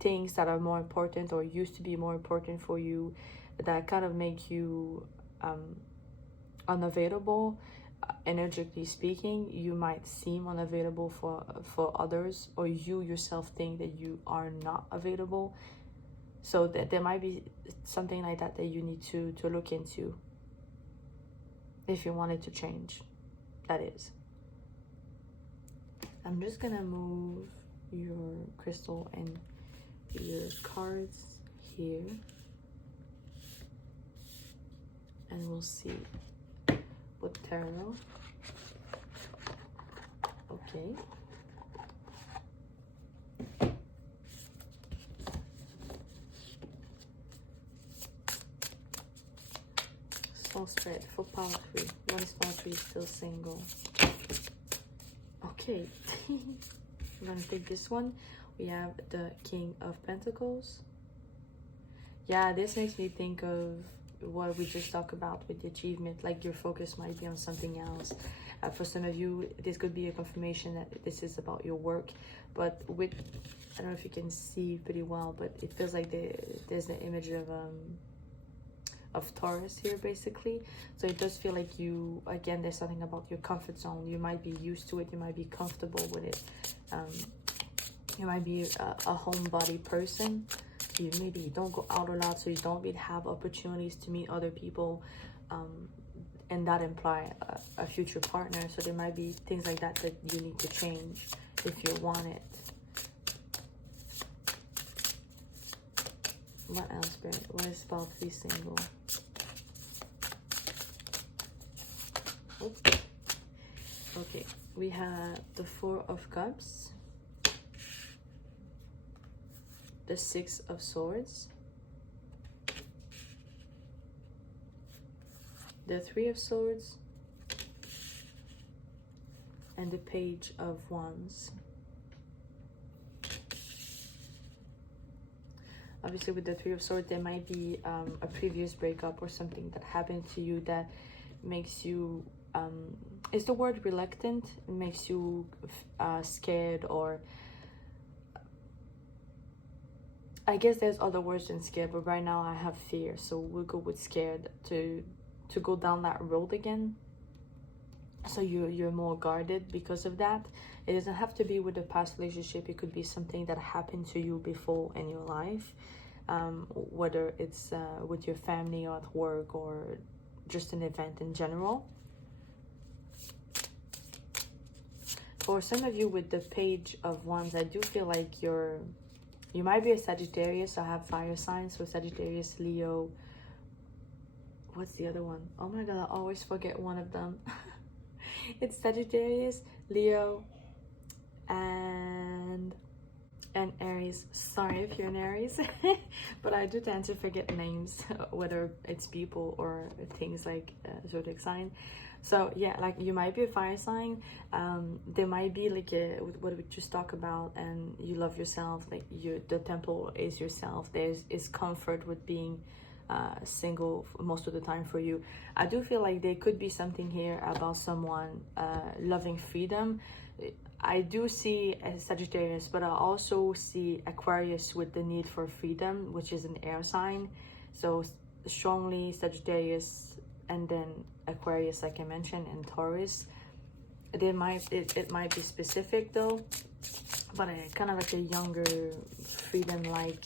things that are more important or used to be more important for you that kind of make you unavailable. Energetically speaking, you might seem unavailable for others, or you yourself think that you are not available. So that there might be something like that that you need to look into if you want it to change, that is. I'm just gonna move your crystal and your cards here, and we'll see with tarot. Okay. Soul Spirit for power 3. One small tree still single. Okay. I'm gonna take this one. We have the King of Pentacles. Yeah, this makes me think of what we just talked about with the achievement. Like your focus might be on something else. For some of you, this could be a confirmation that this is about your work. But with, I don't know if you can see pretty well, but it feels like there's the image of Taurus here, basically. So it does feel like you, again, there's something about your comfort zone. You might be used to it. You might be comfortable with it. You might be a homebody person. You maybe don't go out a lot, so you don't really have opportunities to meet other people, and that imply a future partner. So there might be things like that that you need to change if you want it. What else, Spirit? What is about to be single? Oops. Okay, we have the Four of Cups, the Six of Swords, the Three of Swords, and the Page of Wands. Obviously, with the Three of Swords, there might be a previous breakup or something that happened to you that makes you, is the word reluctant? It makes you scared, or I guess there's other words than scared, but right now I have fear, so we'll go with scared to go down that road again. So you're more guarded because of that. It doesn't have to be with a past relationship. It could be something that happened to you before in your life, whether it's with your family or at work or just an event in general. For some of you with the Page of Wands, I do feel like you might be a Sagittarius. I have fire signs, so Sagittarius, Leo. What's the other one? Oh my god, I always forget one of them. It's Sagittarius, Leo, and Aries. Sorry if you're an Aries, but I do tend to forget names, whether it's people or things like zodiac sign. So yeah, like you might be a fire sign. There might be like what we just talked about, and you love yourself. Like the temple is yourself. Is comfort with being single most of the time for you. I do feel like there could be something here about someone loving freedom. I do see a Sagittarius, but I also see Aquarius with the need for freedom, which is an air sign. So strongly Sagittarius, and then Aquarius, like I mentioned, and Taurus. It might be specific though, but kind of like a younger freedom like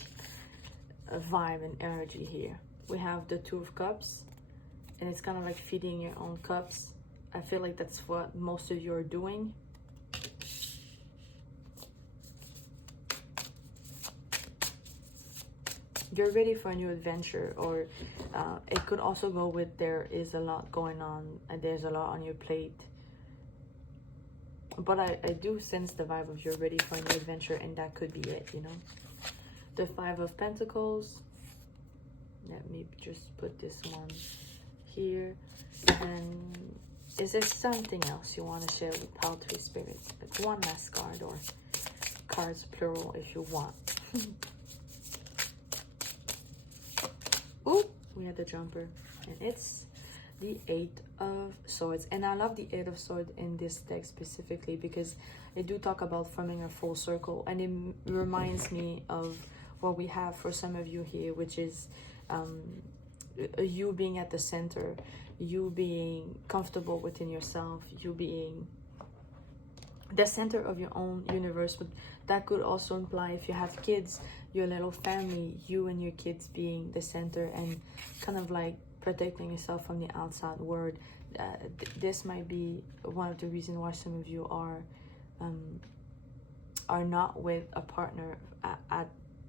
vibe and energy here. We have the Two of Cups, and it's kind of like feeding your own cups. I feel like that's what most of you are doing. You're ready for a new adventure, or it could also go with there is a lot going on and there's a lot on your plate. But I do sense the vibe of you're ready for a new adventure, and that could be it, you know. The Five of Pentacles. Let me just put this one here. And is there something else you want to share with Paltry Spirit? Like one last card or cards plural if you want. Oh, we had the jumper, and it's the Eight of Swords. And I love the Eight of Swords in this deck specifically because they do talk about forming a full circle, and it reminds me of what we have for some of you here, which is you being at the center, you being comfortable within yourself, you being the center of your own universe. But that could also imply, if you have kids, your little family, you and your kids being the center and kind of like protecting yourself from the outside world. This might be one of the reasons why some of you are not with a partner at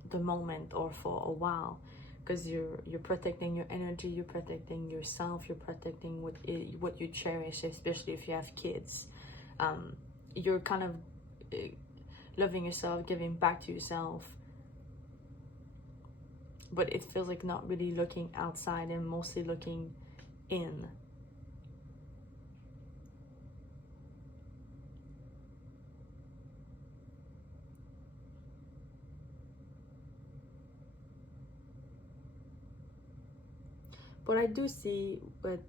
the moment or for a while, because you're protecting your energy, you're protecting yourself, you're protecting what you cherish, especially if you have kids. You're kind of loving yourself, giving back to yourself, but it feels like not really looking outside and mostly looking in. But I do see with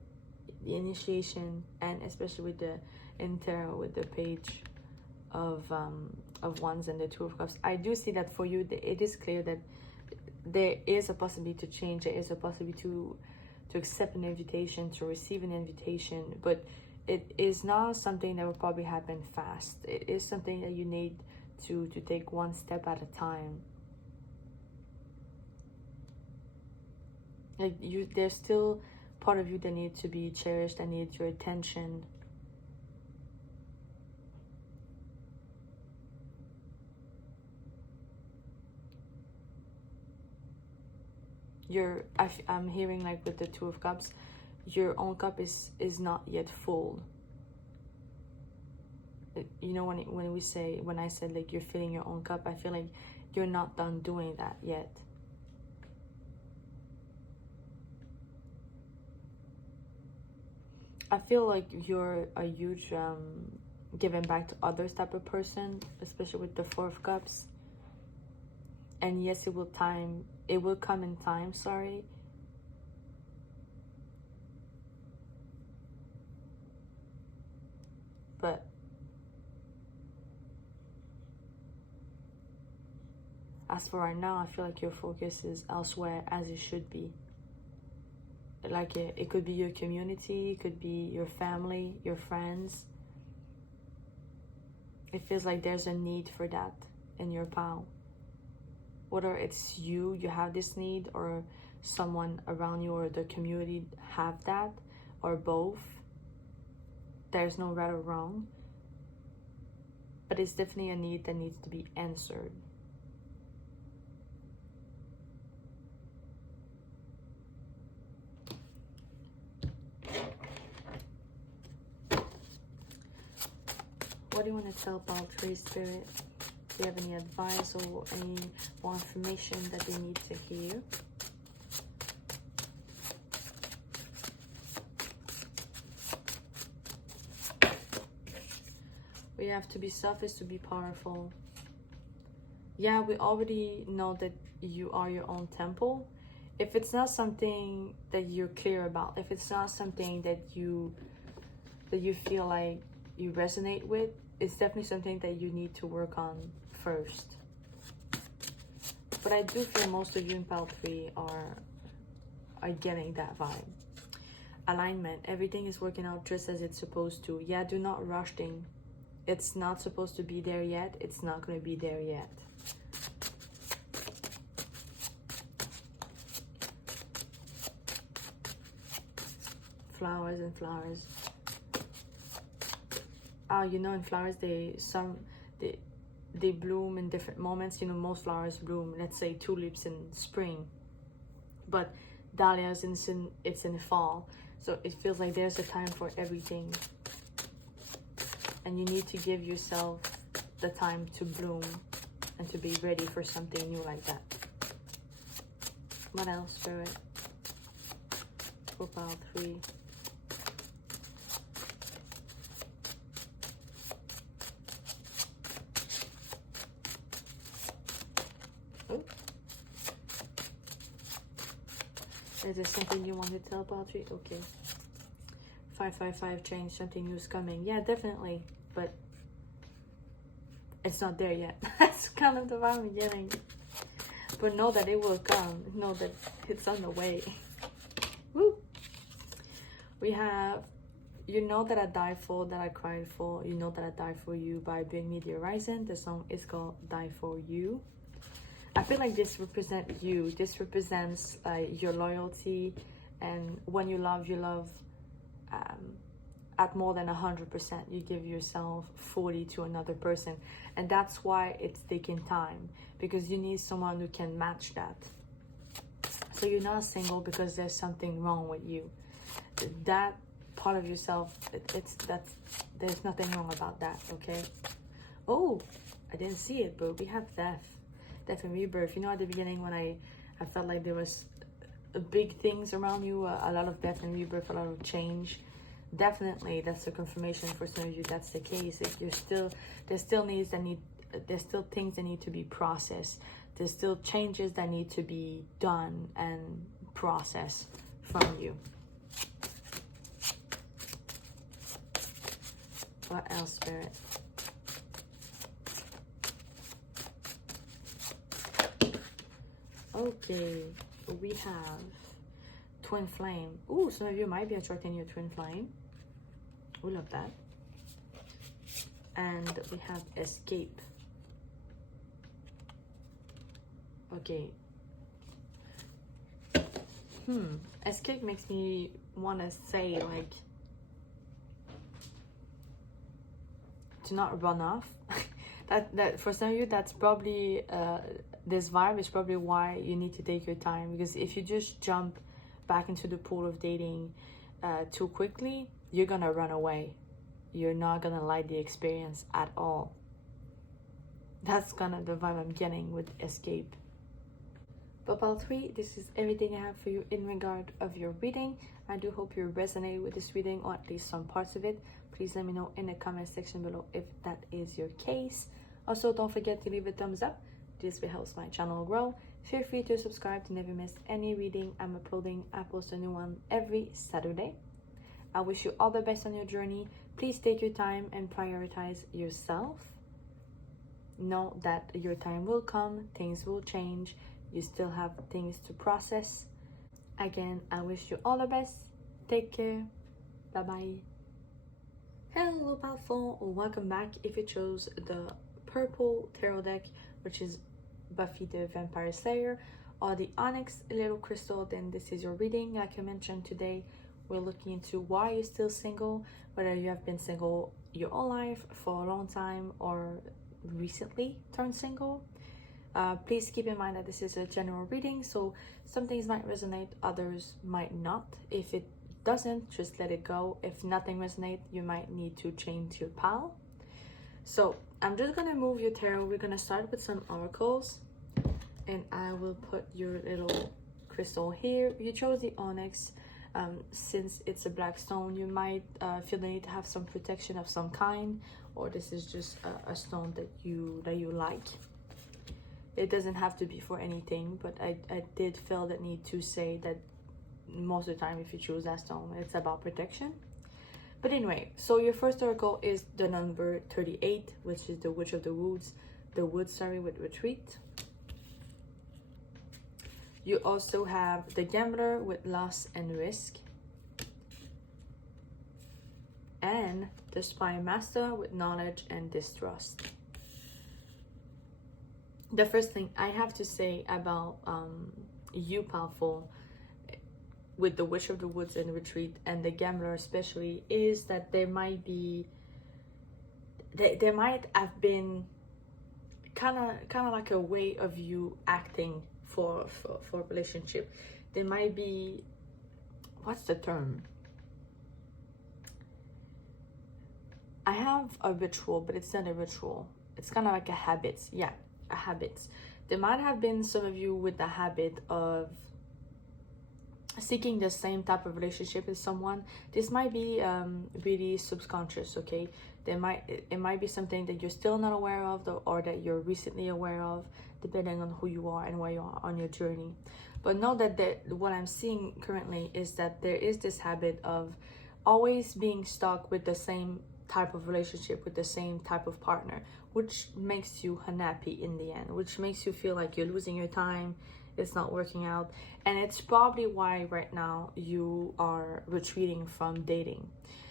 the initiation, and especially with the in tarot, with the Page of Wands and the Two of Cups, I do see that for you, it is clear that there is a possibility to change. There is a possibility to accept an invitation, to receive an invitation, but it is not something that will probably happen fast. It is something that you need to take one step at a time. Like there's still part of you that needs to be cherished, that needs your attention. I'm hearing like with the Two of Cups, your own cup is not yet full. You know, when I said like you're filling your own cup, I feel like you're not done doing that yet. I feel like you're a huge giving back to others type of person, especially with the Four of Cups. And yes, it will come in time, sorry. But as for right now, I feel like your focus is elsewhere, as it should be. Like it could be your community, it could be your family, your friends. It feels like there's a need for that in your pile. Whether it's you have this need, or someone around you or the community have that, or both. There's no right or wrong. But it's definitely a need that needs to be answered. What do you want to tell about Tree Spirit? Do you have any advice or any more information that they need to hear? We have to be selfish to be powerful. Yeah, we already know that you are your own temple. If it's not something that you're clear about, if it's not something that you feel like you resonate with, it's definitely something that you need to work on first. But I do feel most of you in pile 3 are getting that vibe. Alignment. Everything is working out just as it's supposed to. Yeah, do not rush things. It's not supposed to be there yet. It's not going to be there yet. Flowers and flowers. You know, in flowers, they bloom in different moments. You know, most flowers bloom, let's say tulips in spring, but dahlias it's in fall. So it feels like there's a time for everything, and you need to give yourself the time to bloom and to be ready for something new like that. What else, Spirit? For pile 3. Is there something you want to tell about it? Okay. 555 change, something new is coming. Yeah, definitely. But it's not there yet. That's kind of the vibe I'm getting. But know that it will come. Know that it's on the way. Woo! We have, you know that I died for, that I cried for. You know that I died for you by Bring Me the Horizon. The song is called Die For You. I feel like this represents you. This represents your loyalty. And when you love at more than 100%. You give yourself 40 to another person. And that's why it's taking time. Because you need someone who can match that. So you're not single because there's something wrong with you. That part of yourself, there's nothing wrong about that, okay? Oh, I didn't see it, but we have death and rebirth. You know, at the beginning when I felt like there was big things around you, a lot of death and rebirth, a lot of change. Definitely, that's a confirmation for some of you. That's the case. If you're still, there's still things that need to be processed. There's still changes that need to be done and processed from you. What else, Spirit? Okay, we have twin flame. Ooh, some of you might be attracting your twin flame. We love that. And we have escape. Okay. Escape makes me want to say, like, to not run off. that for some of you, that's probably this vibe is probably why you need to take your time. Because if you just jump back into the pool of dating too quickly, you're gonna run away. You're not gonna like the experience at all. That's kind of the vibe I'm getting with escape. But part 3, this is everything I have for you in regard of your reading. I do hope you resonate with this reading, or at least some parts of it. Please let me know in the comment section below if that is your case. Also, don't forget to leave a thumbs up. This will help my channel grow. Feel free to subscribe to never miss any reading I'm uploading. I post a new one every Saturday. I wish you all the best on your journey. Please take your time and prioritize yourself. Know that your time will come. Things will change. You still have things to process. Again, I wish you all the best. Take care. Bye-bye. Hello, Powerful. Welcome back. If you chose the purple tarot deck, which is Buffy the Vampire Slayer, or the onyx little crystal, then this is your reading. Like I mentioned today, we're looking into why you're still single, whether you have been single your whole life, for a long time, or recently turned single. Please keep in mind that this is a general reading, so some things might resonate, others might not. If it doesn't, just let it go. If nothing resonates, you might need to change your pile. So I'm just gonna move your tarot. We're gonna start with some oracles, and I will put your little crystal here. You chose the onyx. Since it's a black stone, you might feel the need to have some protection of some kind, or this is just a stone that you like. It doesn't have to be for anything, but I did feel the need to say that most of the time if you choose that stone, it's about protection. But anyway, so your first oracle is the number 38, which is the Witch of the Woods. With retreat. You also have the Gambler with loss and risk. And the Spy Master with knowledge and distrust. The first thing I have to say about you, Powerful, with the Witch of the Woods and retreat, and the Gambler especially, is that there might have been kind of like a way of you acting for a relationship. There might be, what's the term? I have a ritual, but it's not a ritual. It's kind of like a habit. Yeah, a habit. There might have been some of you with the habit of seeking the same type of relationship as someone. This might be really subconscious, okay? It might be something that you're still not aware of, or that you're recently aware of, depending on who you are and where you are on your journey. But know that what I'm seeing currently is that there is this habit of always being stuck with the same type of relationship, with the same type of partner, which makes you unhappy in the end, which makes you feel like you're losing your time, it's not working out. And it's probably why right now you are retreating from dating.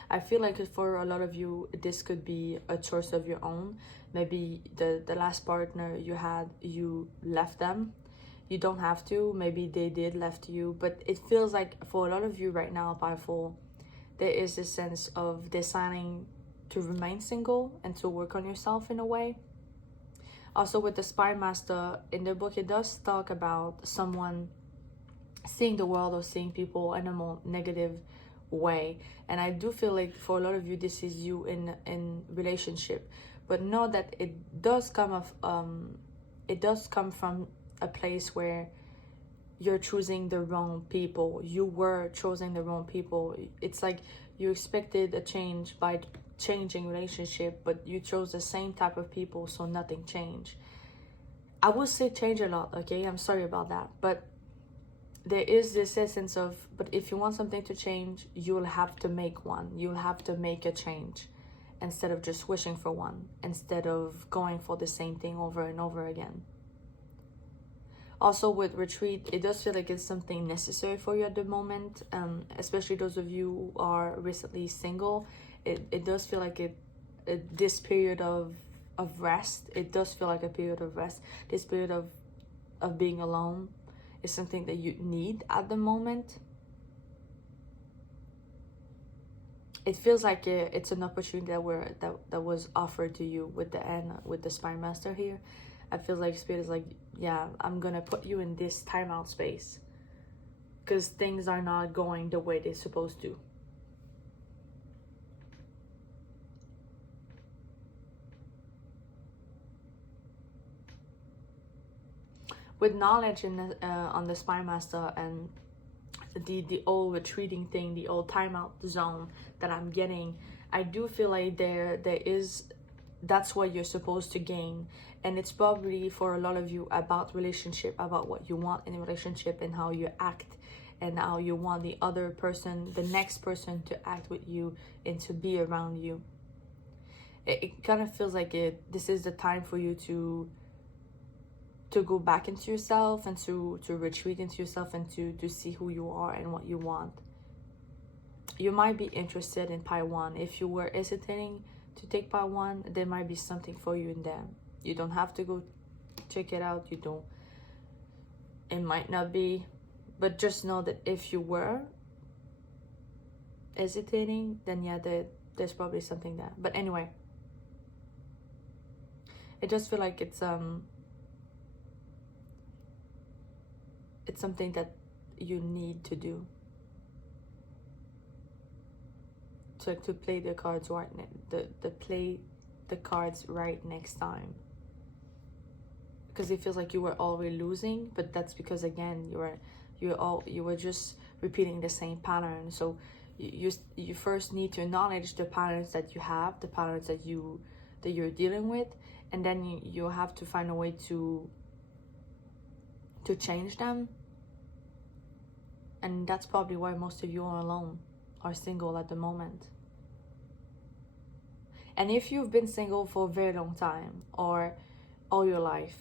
I feel like for a lot of you, this could be a choice of your own. Maybe the last partner you had, you left them. You don't have to. Maybe they did left you. But it feels like for a lot of you right now, powerful, there is a sense of deciding to remain single and to work on yourself in a way. Also with the Spy Master, in the book, it does talk about someone seeing the world or seeing people in a more negative way. And I do feel like for a lot of you, this is you in relationship. But know that it does come from a place where you're choosing the wrong people. You were choosing the wrong people. It's like you expected a change by changing relationship, but you chose the same type of people, so nothing changed. I would say change a lot, okay? I'm sorry about that, but there is this essence of, but if you want something to change, you'll have to make one. You'll have to make a change instead of just wishing for one, instead of going for the same thing over and over again. Also with retreat, it does feel like it's something necessary for you at the moment, especially those of you who are recently single. It does feel like this period of rest, it does feel like a period of rest. This period of being alone is something that you need at the moment. It feels like it's an opportunity that was offered to you with the Spy Master here. I feel like Spirit is like, yeah, I'm gonna put you in this timeout space because things are not going the way they're supposed to. With knowledge on the Spy Master and the old retreating thing, the old timeout zone that I'm getting, I do feel like that's what you're supposed to gain. And it's probably for a lot of you about relationship, about what you want in a relationship and how you act and how you want the other person, the next person, to act with you and to be around you. It kind of feels like this is the time for you to go back into yourself and to retreat into yourself and to see who you are and what you want. You might be interested in Pi 1. If you were hesitating to take Pi 1, there might be something for you in there. You don't have to go check it out. It might not be, but just know that if you were hesitating, then yeah, there's probably something there. But anyway, it just feel like it's something that you need to do. To play the cards right, play the cards right next time. Because it feels like you were already losing, but that's because again you were just repeating the same pattern. So you first need to acknowledge the patterns that you have, the patterns that you're dealing with, and then you have to find a way to change them. And that's probably why most of you are alone, are single at the moment. And if you've been single for a very long time or all your life,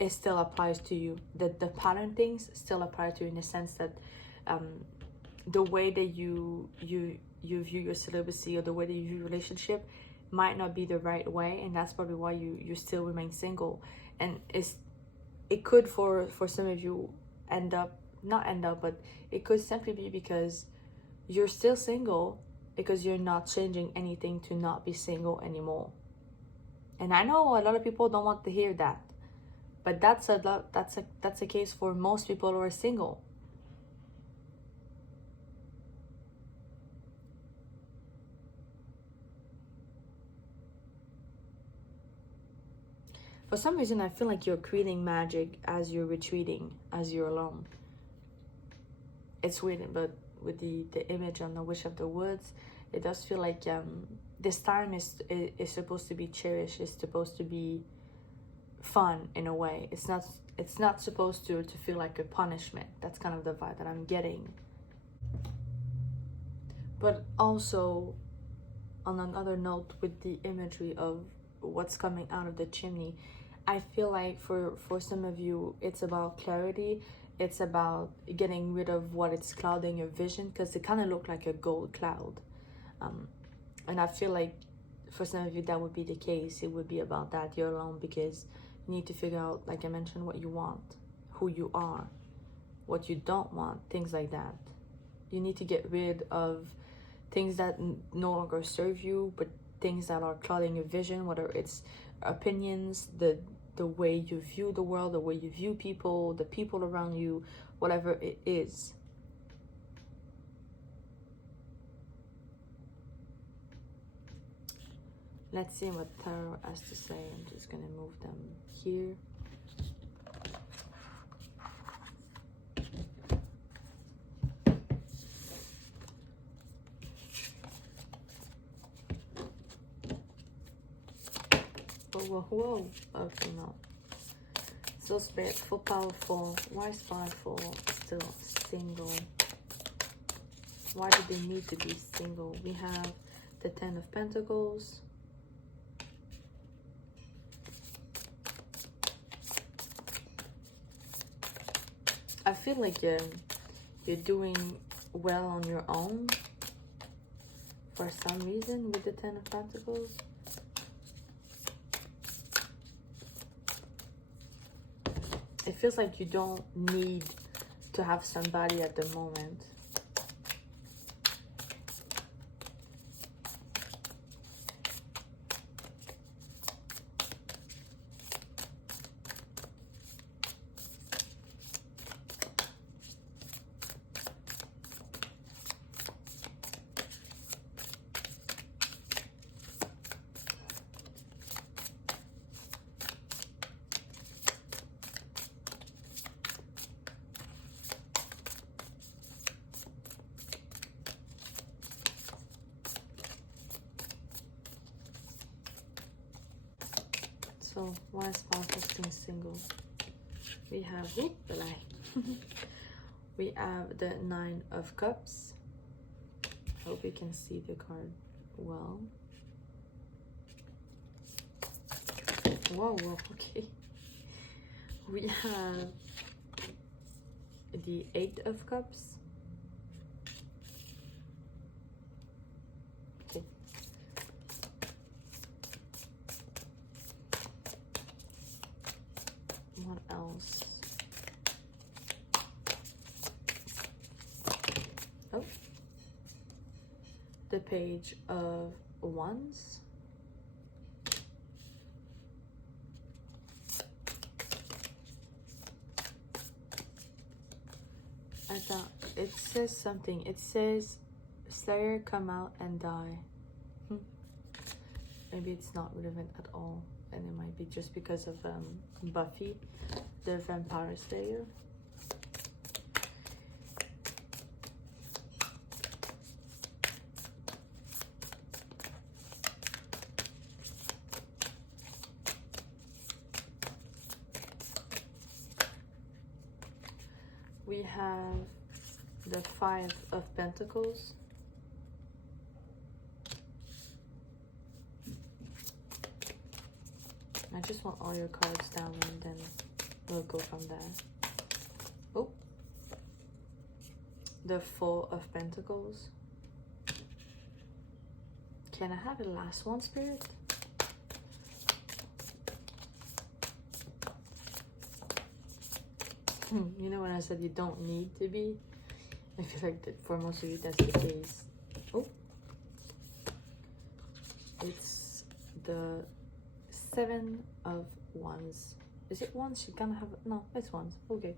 it still applies to you. The pattern things still apply to you in the sense that the way that you view your celibacy or the way that you view relationship might not be the right way, and that's probably why you still remain single. And it could for some of you but it could simply be because you're still single because you're not changing anything to not be single anymore. And I know a lot of people don't want to hear that, but that's a case for most people who are single. For some reason, I feel like you're creating magic as you're retreating, as you're alone. It's weird, but with the image on the Witch of the Woods, it does feel like this time is supposed to be cherished. It's supposed to be fun in a way. It's not supposed to feel like a punishment. That's kind of the vibe that I'm getting. But also, on another note, with the imagery of what's coming out of the chimney, I feel like for some of you, it's about clarity. It's about getting rid of what it's clouding your vision, because it kind of looked like a gold cloud. And I feel like for some of you that would be the case. It would be about that. You're alone because you need to figure out, like I mentioned, what you want, who you are, what you don't want, things like that. You need to get rid of things that no longer serve you, but things that are clouding your vision, whether it's opinions, the way you view the world, the way you view people, the people around you, whatever it is. Let's see what Tarot has to say. I'm just gonna move them here. Whoa. Okay, no. So spiritual, powerful. Why is powerful still single? Why do they need to be single? We have the Ten of Pentacles. I feel like you're doing well on your own for some reason with the Ten of Pentacles. It feels like you don't need to have somebody at the moment. So why is manifesting single? We have we have the Nine of Cups. I hope you can see the card well. Whoa, okay. We have the Eight of Cups. Okay. What else? Oh, the Page of Wands. I thought it says something. It says, Slayer, come out and die. Maybe it's not relevant at all. And it might be just because of Buffy, the Vampire Slayer. We have the Five of Pentacles. I just want all your cards down and then we'll go from there. Oh, the Four of Pentacles. Can I have the last one, Spirit? You know when I said you don't need to be? I feel like that for most of you that's the case. Oh, it's the Seven of Wands. Is it wands? You kind of have, no, it's wands. Okay.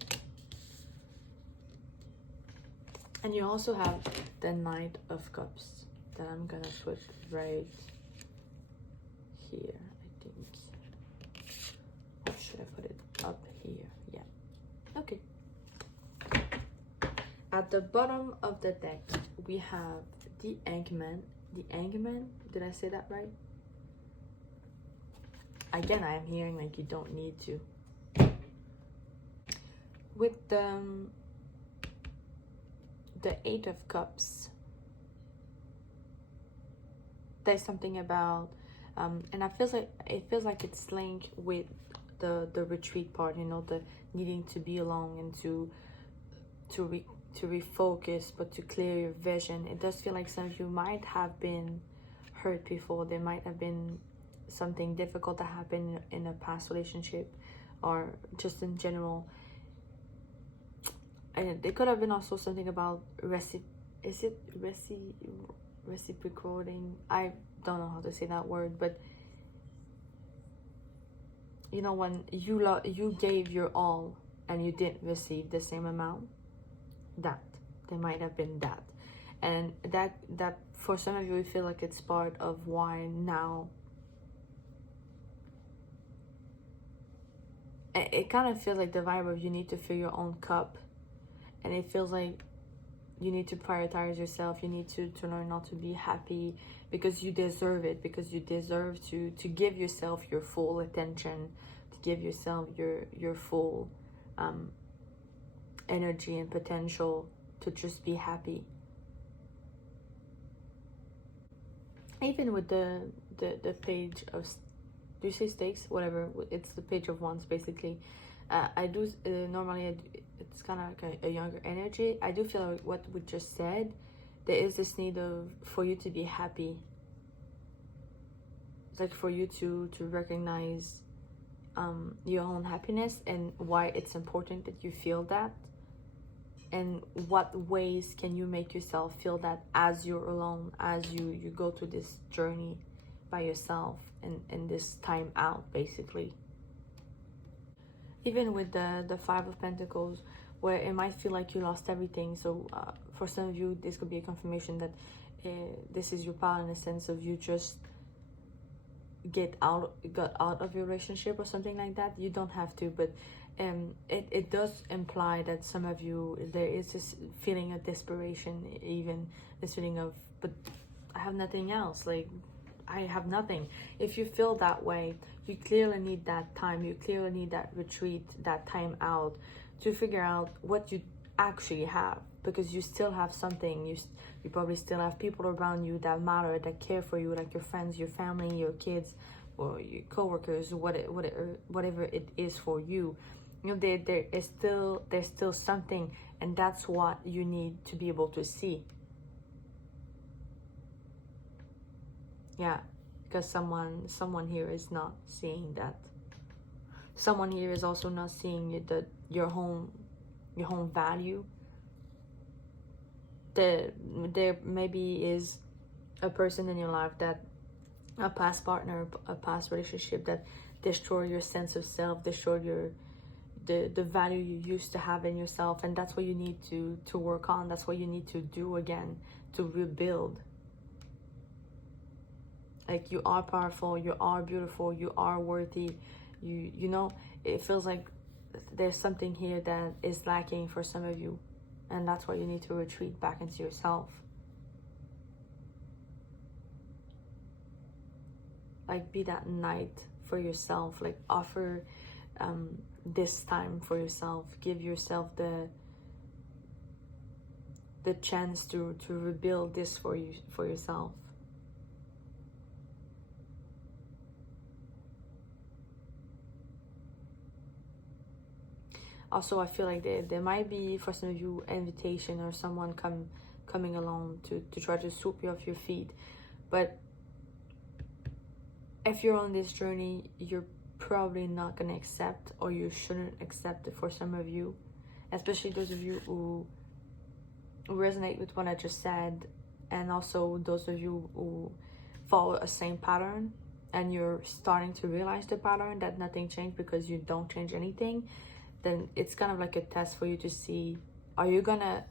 And you also have the Knight of Cups that I'm gonna put right here, I think. Or should I put it up here? Yeah. Okay. At the bottom of the deck, we have the Hangman. The Hangman, did I say that right? again, I am hearing like you don't need to. With the Eight of Cups, there's something about, and it feels like it's linked with the retreat part, you know, the needing to be alone and to refocus, but to clear your vision. It does feel like some of you might have been hurt before. There might have been something difficult that happened in a past relationship, or just in general. And there could have been also something about reciprocating. I don't know how to say that word, but you know, when you gave your all and you didn't receive the same amount, that there might have been that. And that for some of you, we feel like it's part of why now it kind of feels like the vibe of you need to fill your own cup. And it feels like you need to prioritize yourself. You need to learn not to be happy, because you deserve it, because you deserve to give yourself your full attention, to give yourself your full energy and potential to just be happy. Even with the page of, do you say stakes? Whatever, it's the page of wands basically. I do normally it's kind of like a younger energy. I do feel like what we just said, there is this need for you to be happy. It's like for you to recognize your own happiness and why it's important that you feel that, and what ways can you make yourself feel that as you're alone, as you go through this journey by yourself, and this time out basically. Even with the Five of Pentacles, where it might feel like you lost everything. So for some of you, this could be a confirmation that this is your power, in the sense of you just got out of your relationship or something like that. You don't have to, but it does imply that some of you, there is this feeling of desperation, even this feeling of, but I have nothing else, like I have nothing. If you feel that way, you clearly need that time. You clearly need that retreat, that time out, to figure out what you actually have, because you still have something. You probably still have people around you that matter, that care for you, like your friends, your family, your kids, or your coworkers, whatever it is for you. You know, there's still something, and that's what you need to be able to see. Yeah, because someone here is not seeing that. Someone here is also not seeing your home value. There maybe is a person in your life, that a past partner, a past relationship, that destroyed your sense of self, destroyed the value you used to have in yourself, and that's what you need to work on. That's what you need to do again, to rebuild. Like, you are powerful, you are beautiful, you are worthy. You know, it feels like there's something here that is lacking for some of you, and that's why you need to retreat back into yourself. Like, be that knight for yourself. Like, offer this time for yourself. Give yourself the chance to rebuild this for yourself. Also, I feel like there might be, for some of you, an invitation or someone coming along to try to swoop you off your feet. But if you're on this journey, you're probably not going to accept, or you shouldn't accept it, for some of you. Especially those of you who resonate with what I just said. And also those of you who follow a same pattern, and you're starting to realize the pattern, that nothing changed because you don't change anything. Then it's kind of like a test for you to see, are you gonna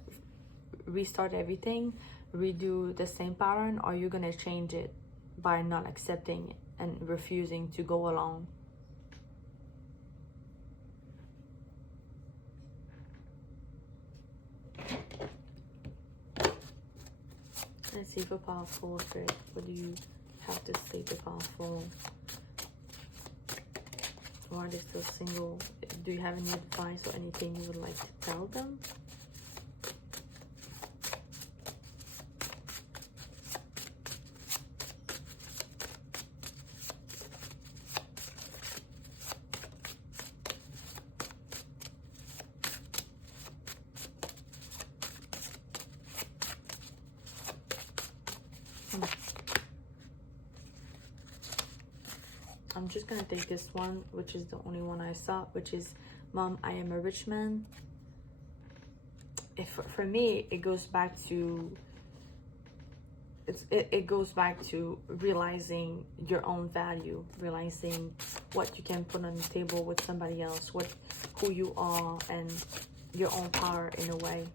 restart everything, redo the same pattern, or are you gonna change it by not accepting and refusing to go along? Let's see for powerful spirit, what do you have to say to powerful? Why are they still single? Do you have any advice or anything you would like to tell them? I'm just gonna take this one, which is the only one I saw, which is Mom, I am a rich man. For me, it goes back to it goes back to realizing your own value, realizing what you can put on the table with somebody else, who you are, and your own power in a way.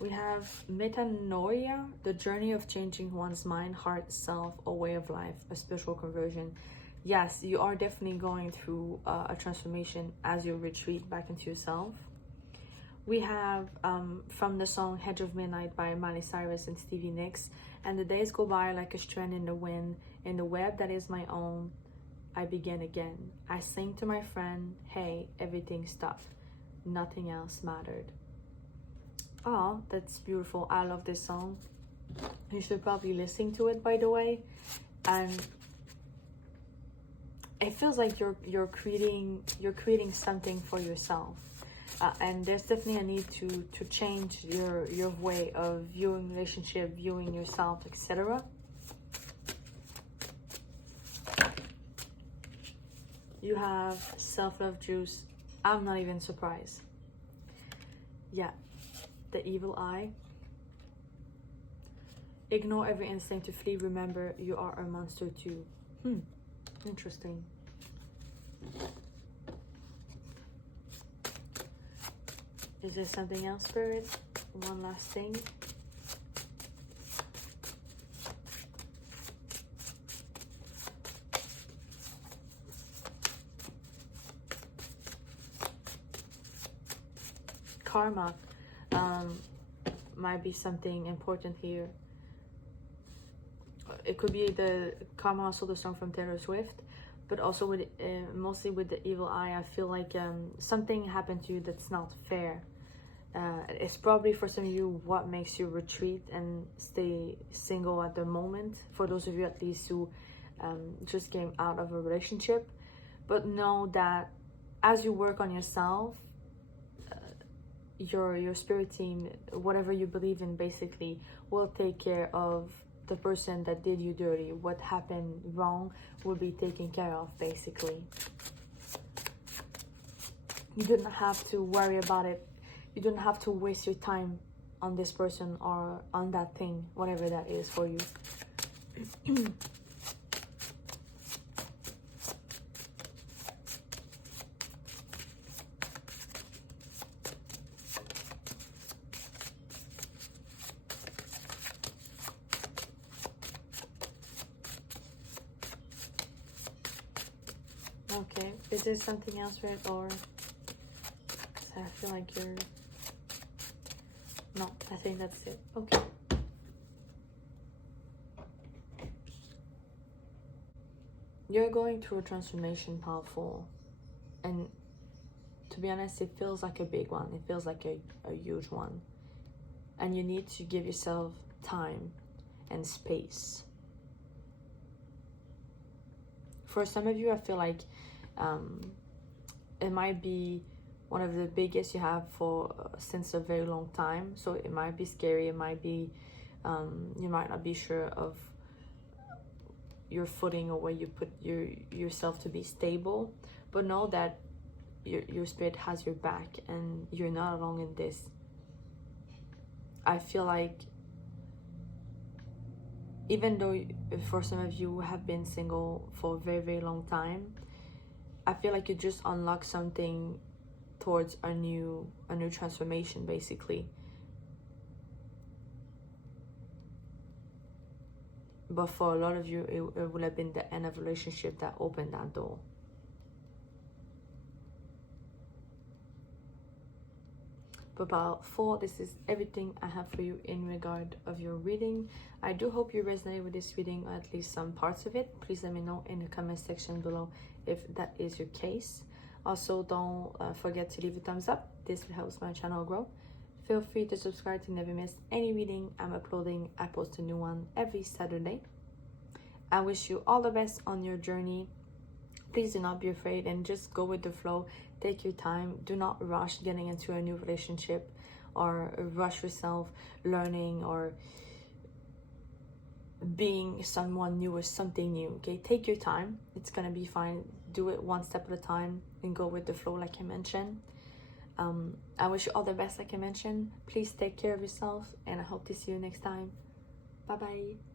We have metanoia, the journey of changing one's mind, heart, self, or way of life, a spiritual conversion. Yes, you are definitely going through a transformation as you retreat back into yourself. We have from the song Hedge of Midnight by Miley Cyrus and Stevie Nicks, and the days go by like a strand in the wind, in the web that is my own, I begin again. I sing to my friend, hey, everything stopped, nothing else mattered. Oh, that's beautiful. I love this song. You should probably listen to it, by the way. And it feels like you're creating something for yourself. And there's definitely a need to change your way of viewing relationship, viewing yourself, etc. You have self-love juice. I'm not even surprised. Yeah. The evil eye. Ignore every instinct to flee. Remember, you are a monster too. Interesting. Is there something else, Spirit? One last thing. Karma. Might be something important here. It could be the Karma, also the song from Taylor Swift, but also with mostly with the evil eye. I feel like something happened to you that's not fair. It's probably for some of you what makes you retreat and stay single at the moment, for those of you at least who just came out of a relationship. But know that as you work on yourself, your spirit team, whatever you believe in, basically will take care of the person that did you dirty. What happened wrong will be taken care of, basically. You don't have to worry about it. You don't have to waste your time on this person or on that thing, whatever that is for you. Okay, is there something else, right? Or I feel like you're... No, I think that's it. Okay. You're going through a transformation, powerful. And to be honest, it feels like a big one. It feels like a huge one. And you need to give yourself time and space. For some of you, I feel like it might be one of the biggest you have since a very long time. So it might be scary. It might be, you might not be sure of your footing or where you put yourself to be stable. But know that your spirit has your back and you're not alone in this. I feel like even though for some of you have been single for a very, very long time, I feel like you just unlock something towards a new transformation, basically. But for a lot of you, it would have been the end of a relationship that opened that door. about 4, this is everything I have for you in regard of your reading. I do hope you resonate with this reading, or at least some parts of it. Please let me know in the comment section below if that is your case. Also, don't forget to leave a thumbs up. This helps my channel grow. Feel free to subscribe to never miss any reading I'm uploading. I post a new one every Saturday. I wish you all the best on your journey. Please do not be afraid and just go with the flow. Take your time. Do not rush getting into a new relationship or rush yourself learning or being someone new or something new. Okay, take your time. It's gonna be fine. Do it one step at a time and go with the flow, like I mentioned. I wish you all the best, like I mentioned. Please take care of yourself, and I hope to see you next time. Bye bye.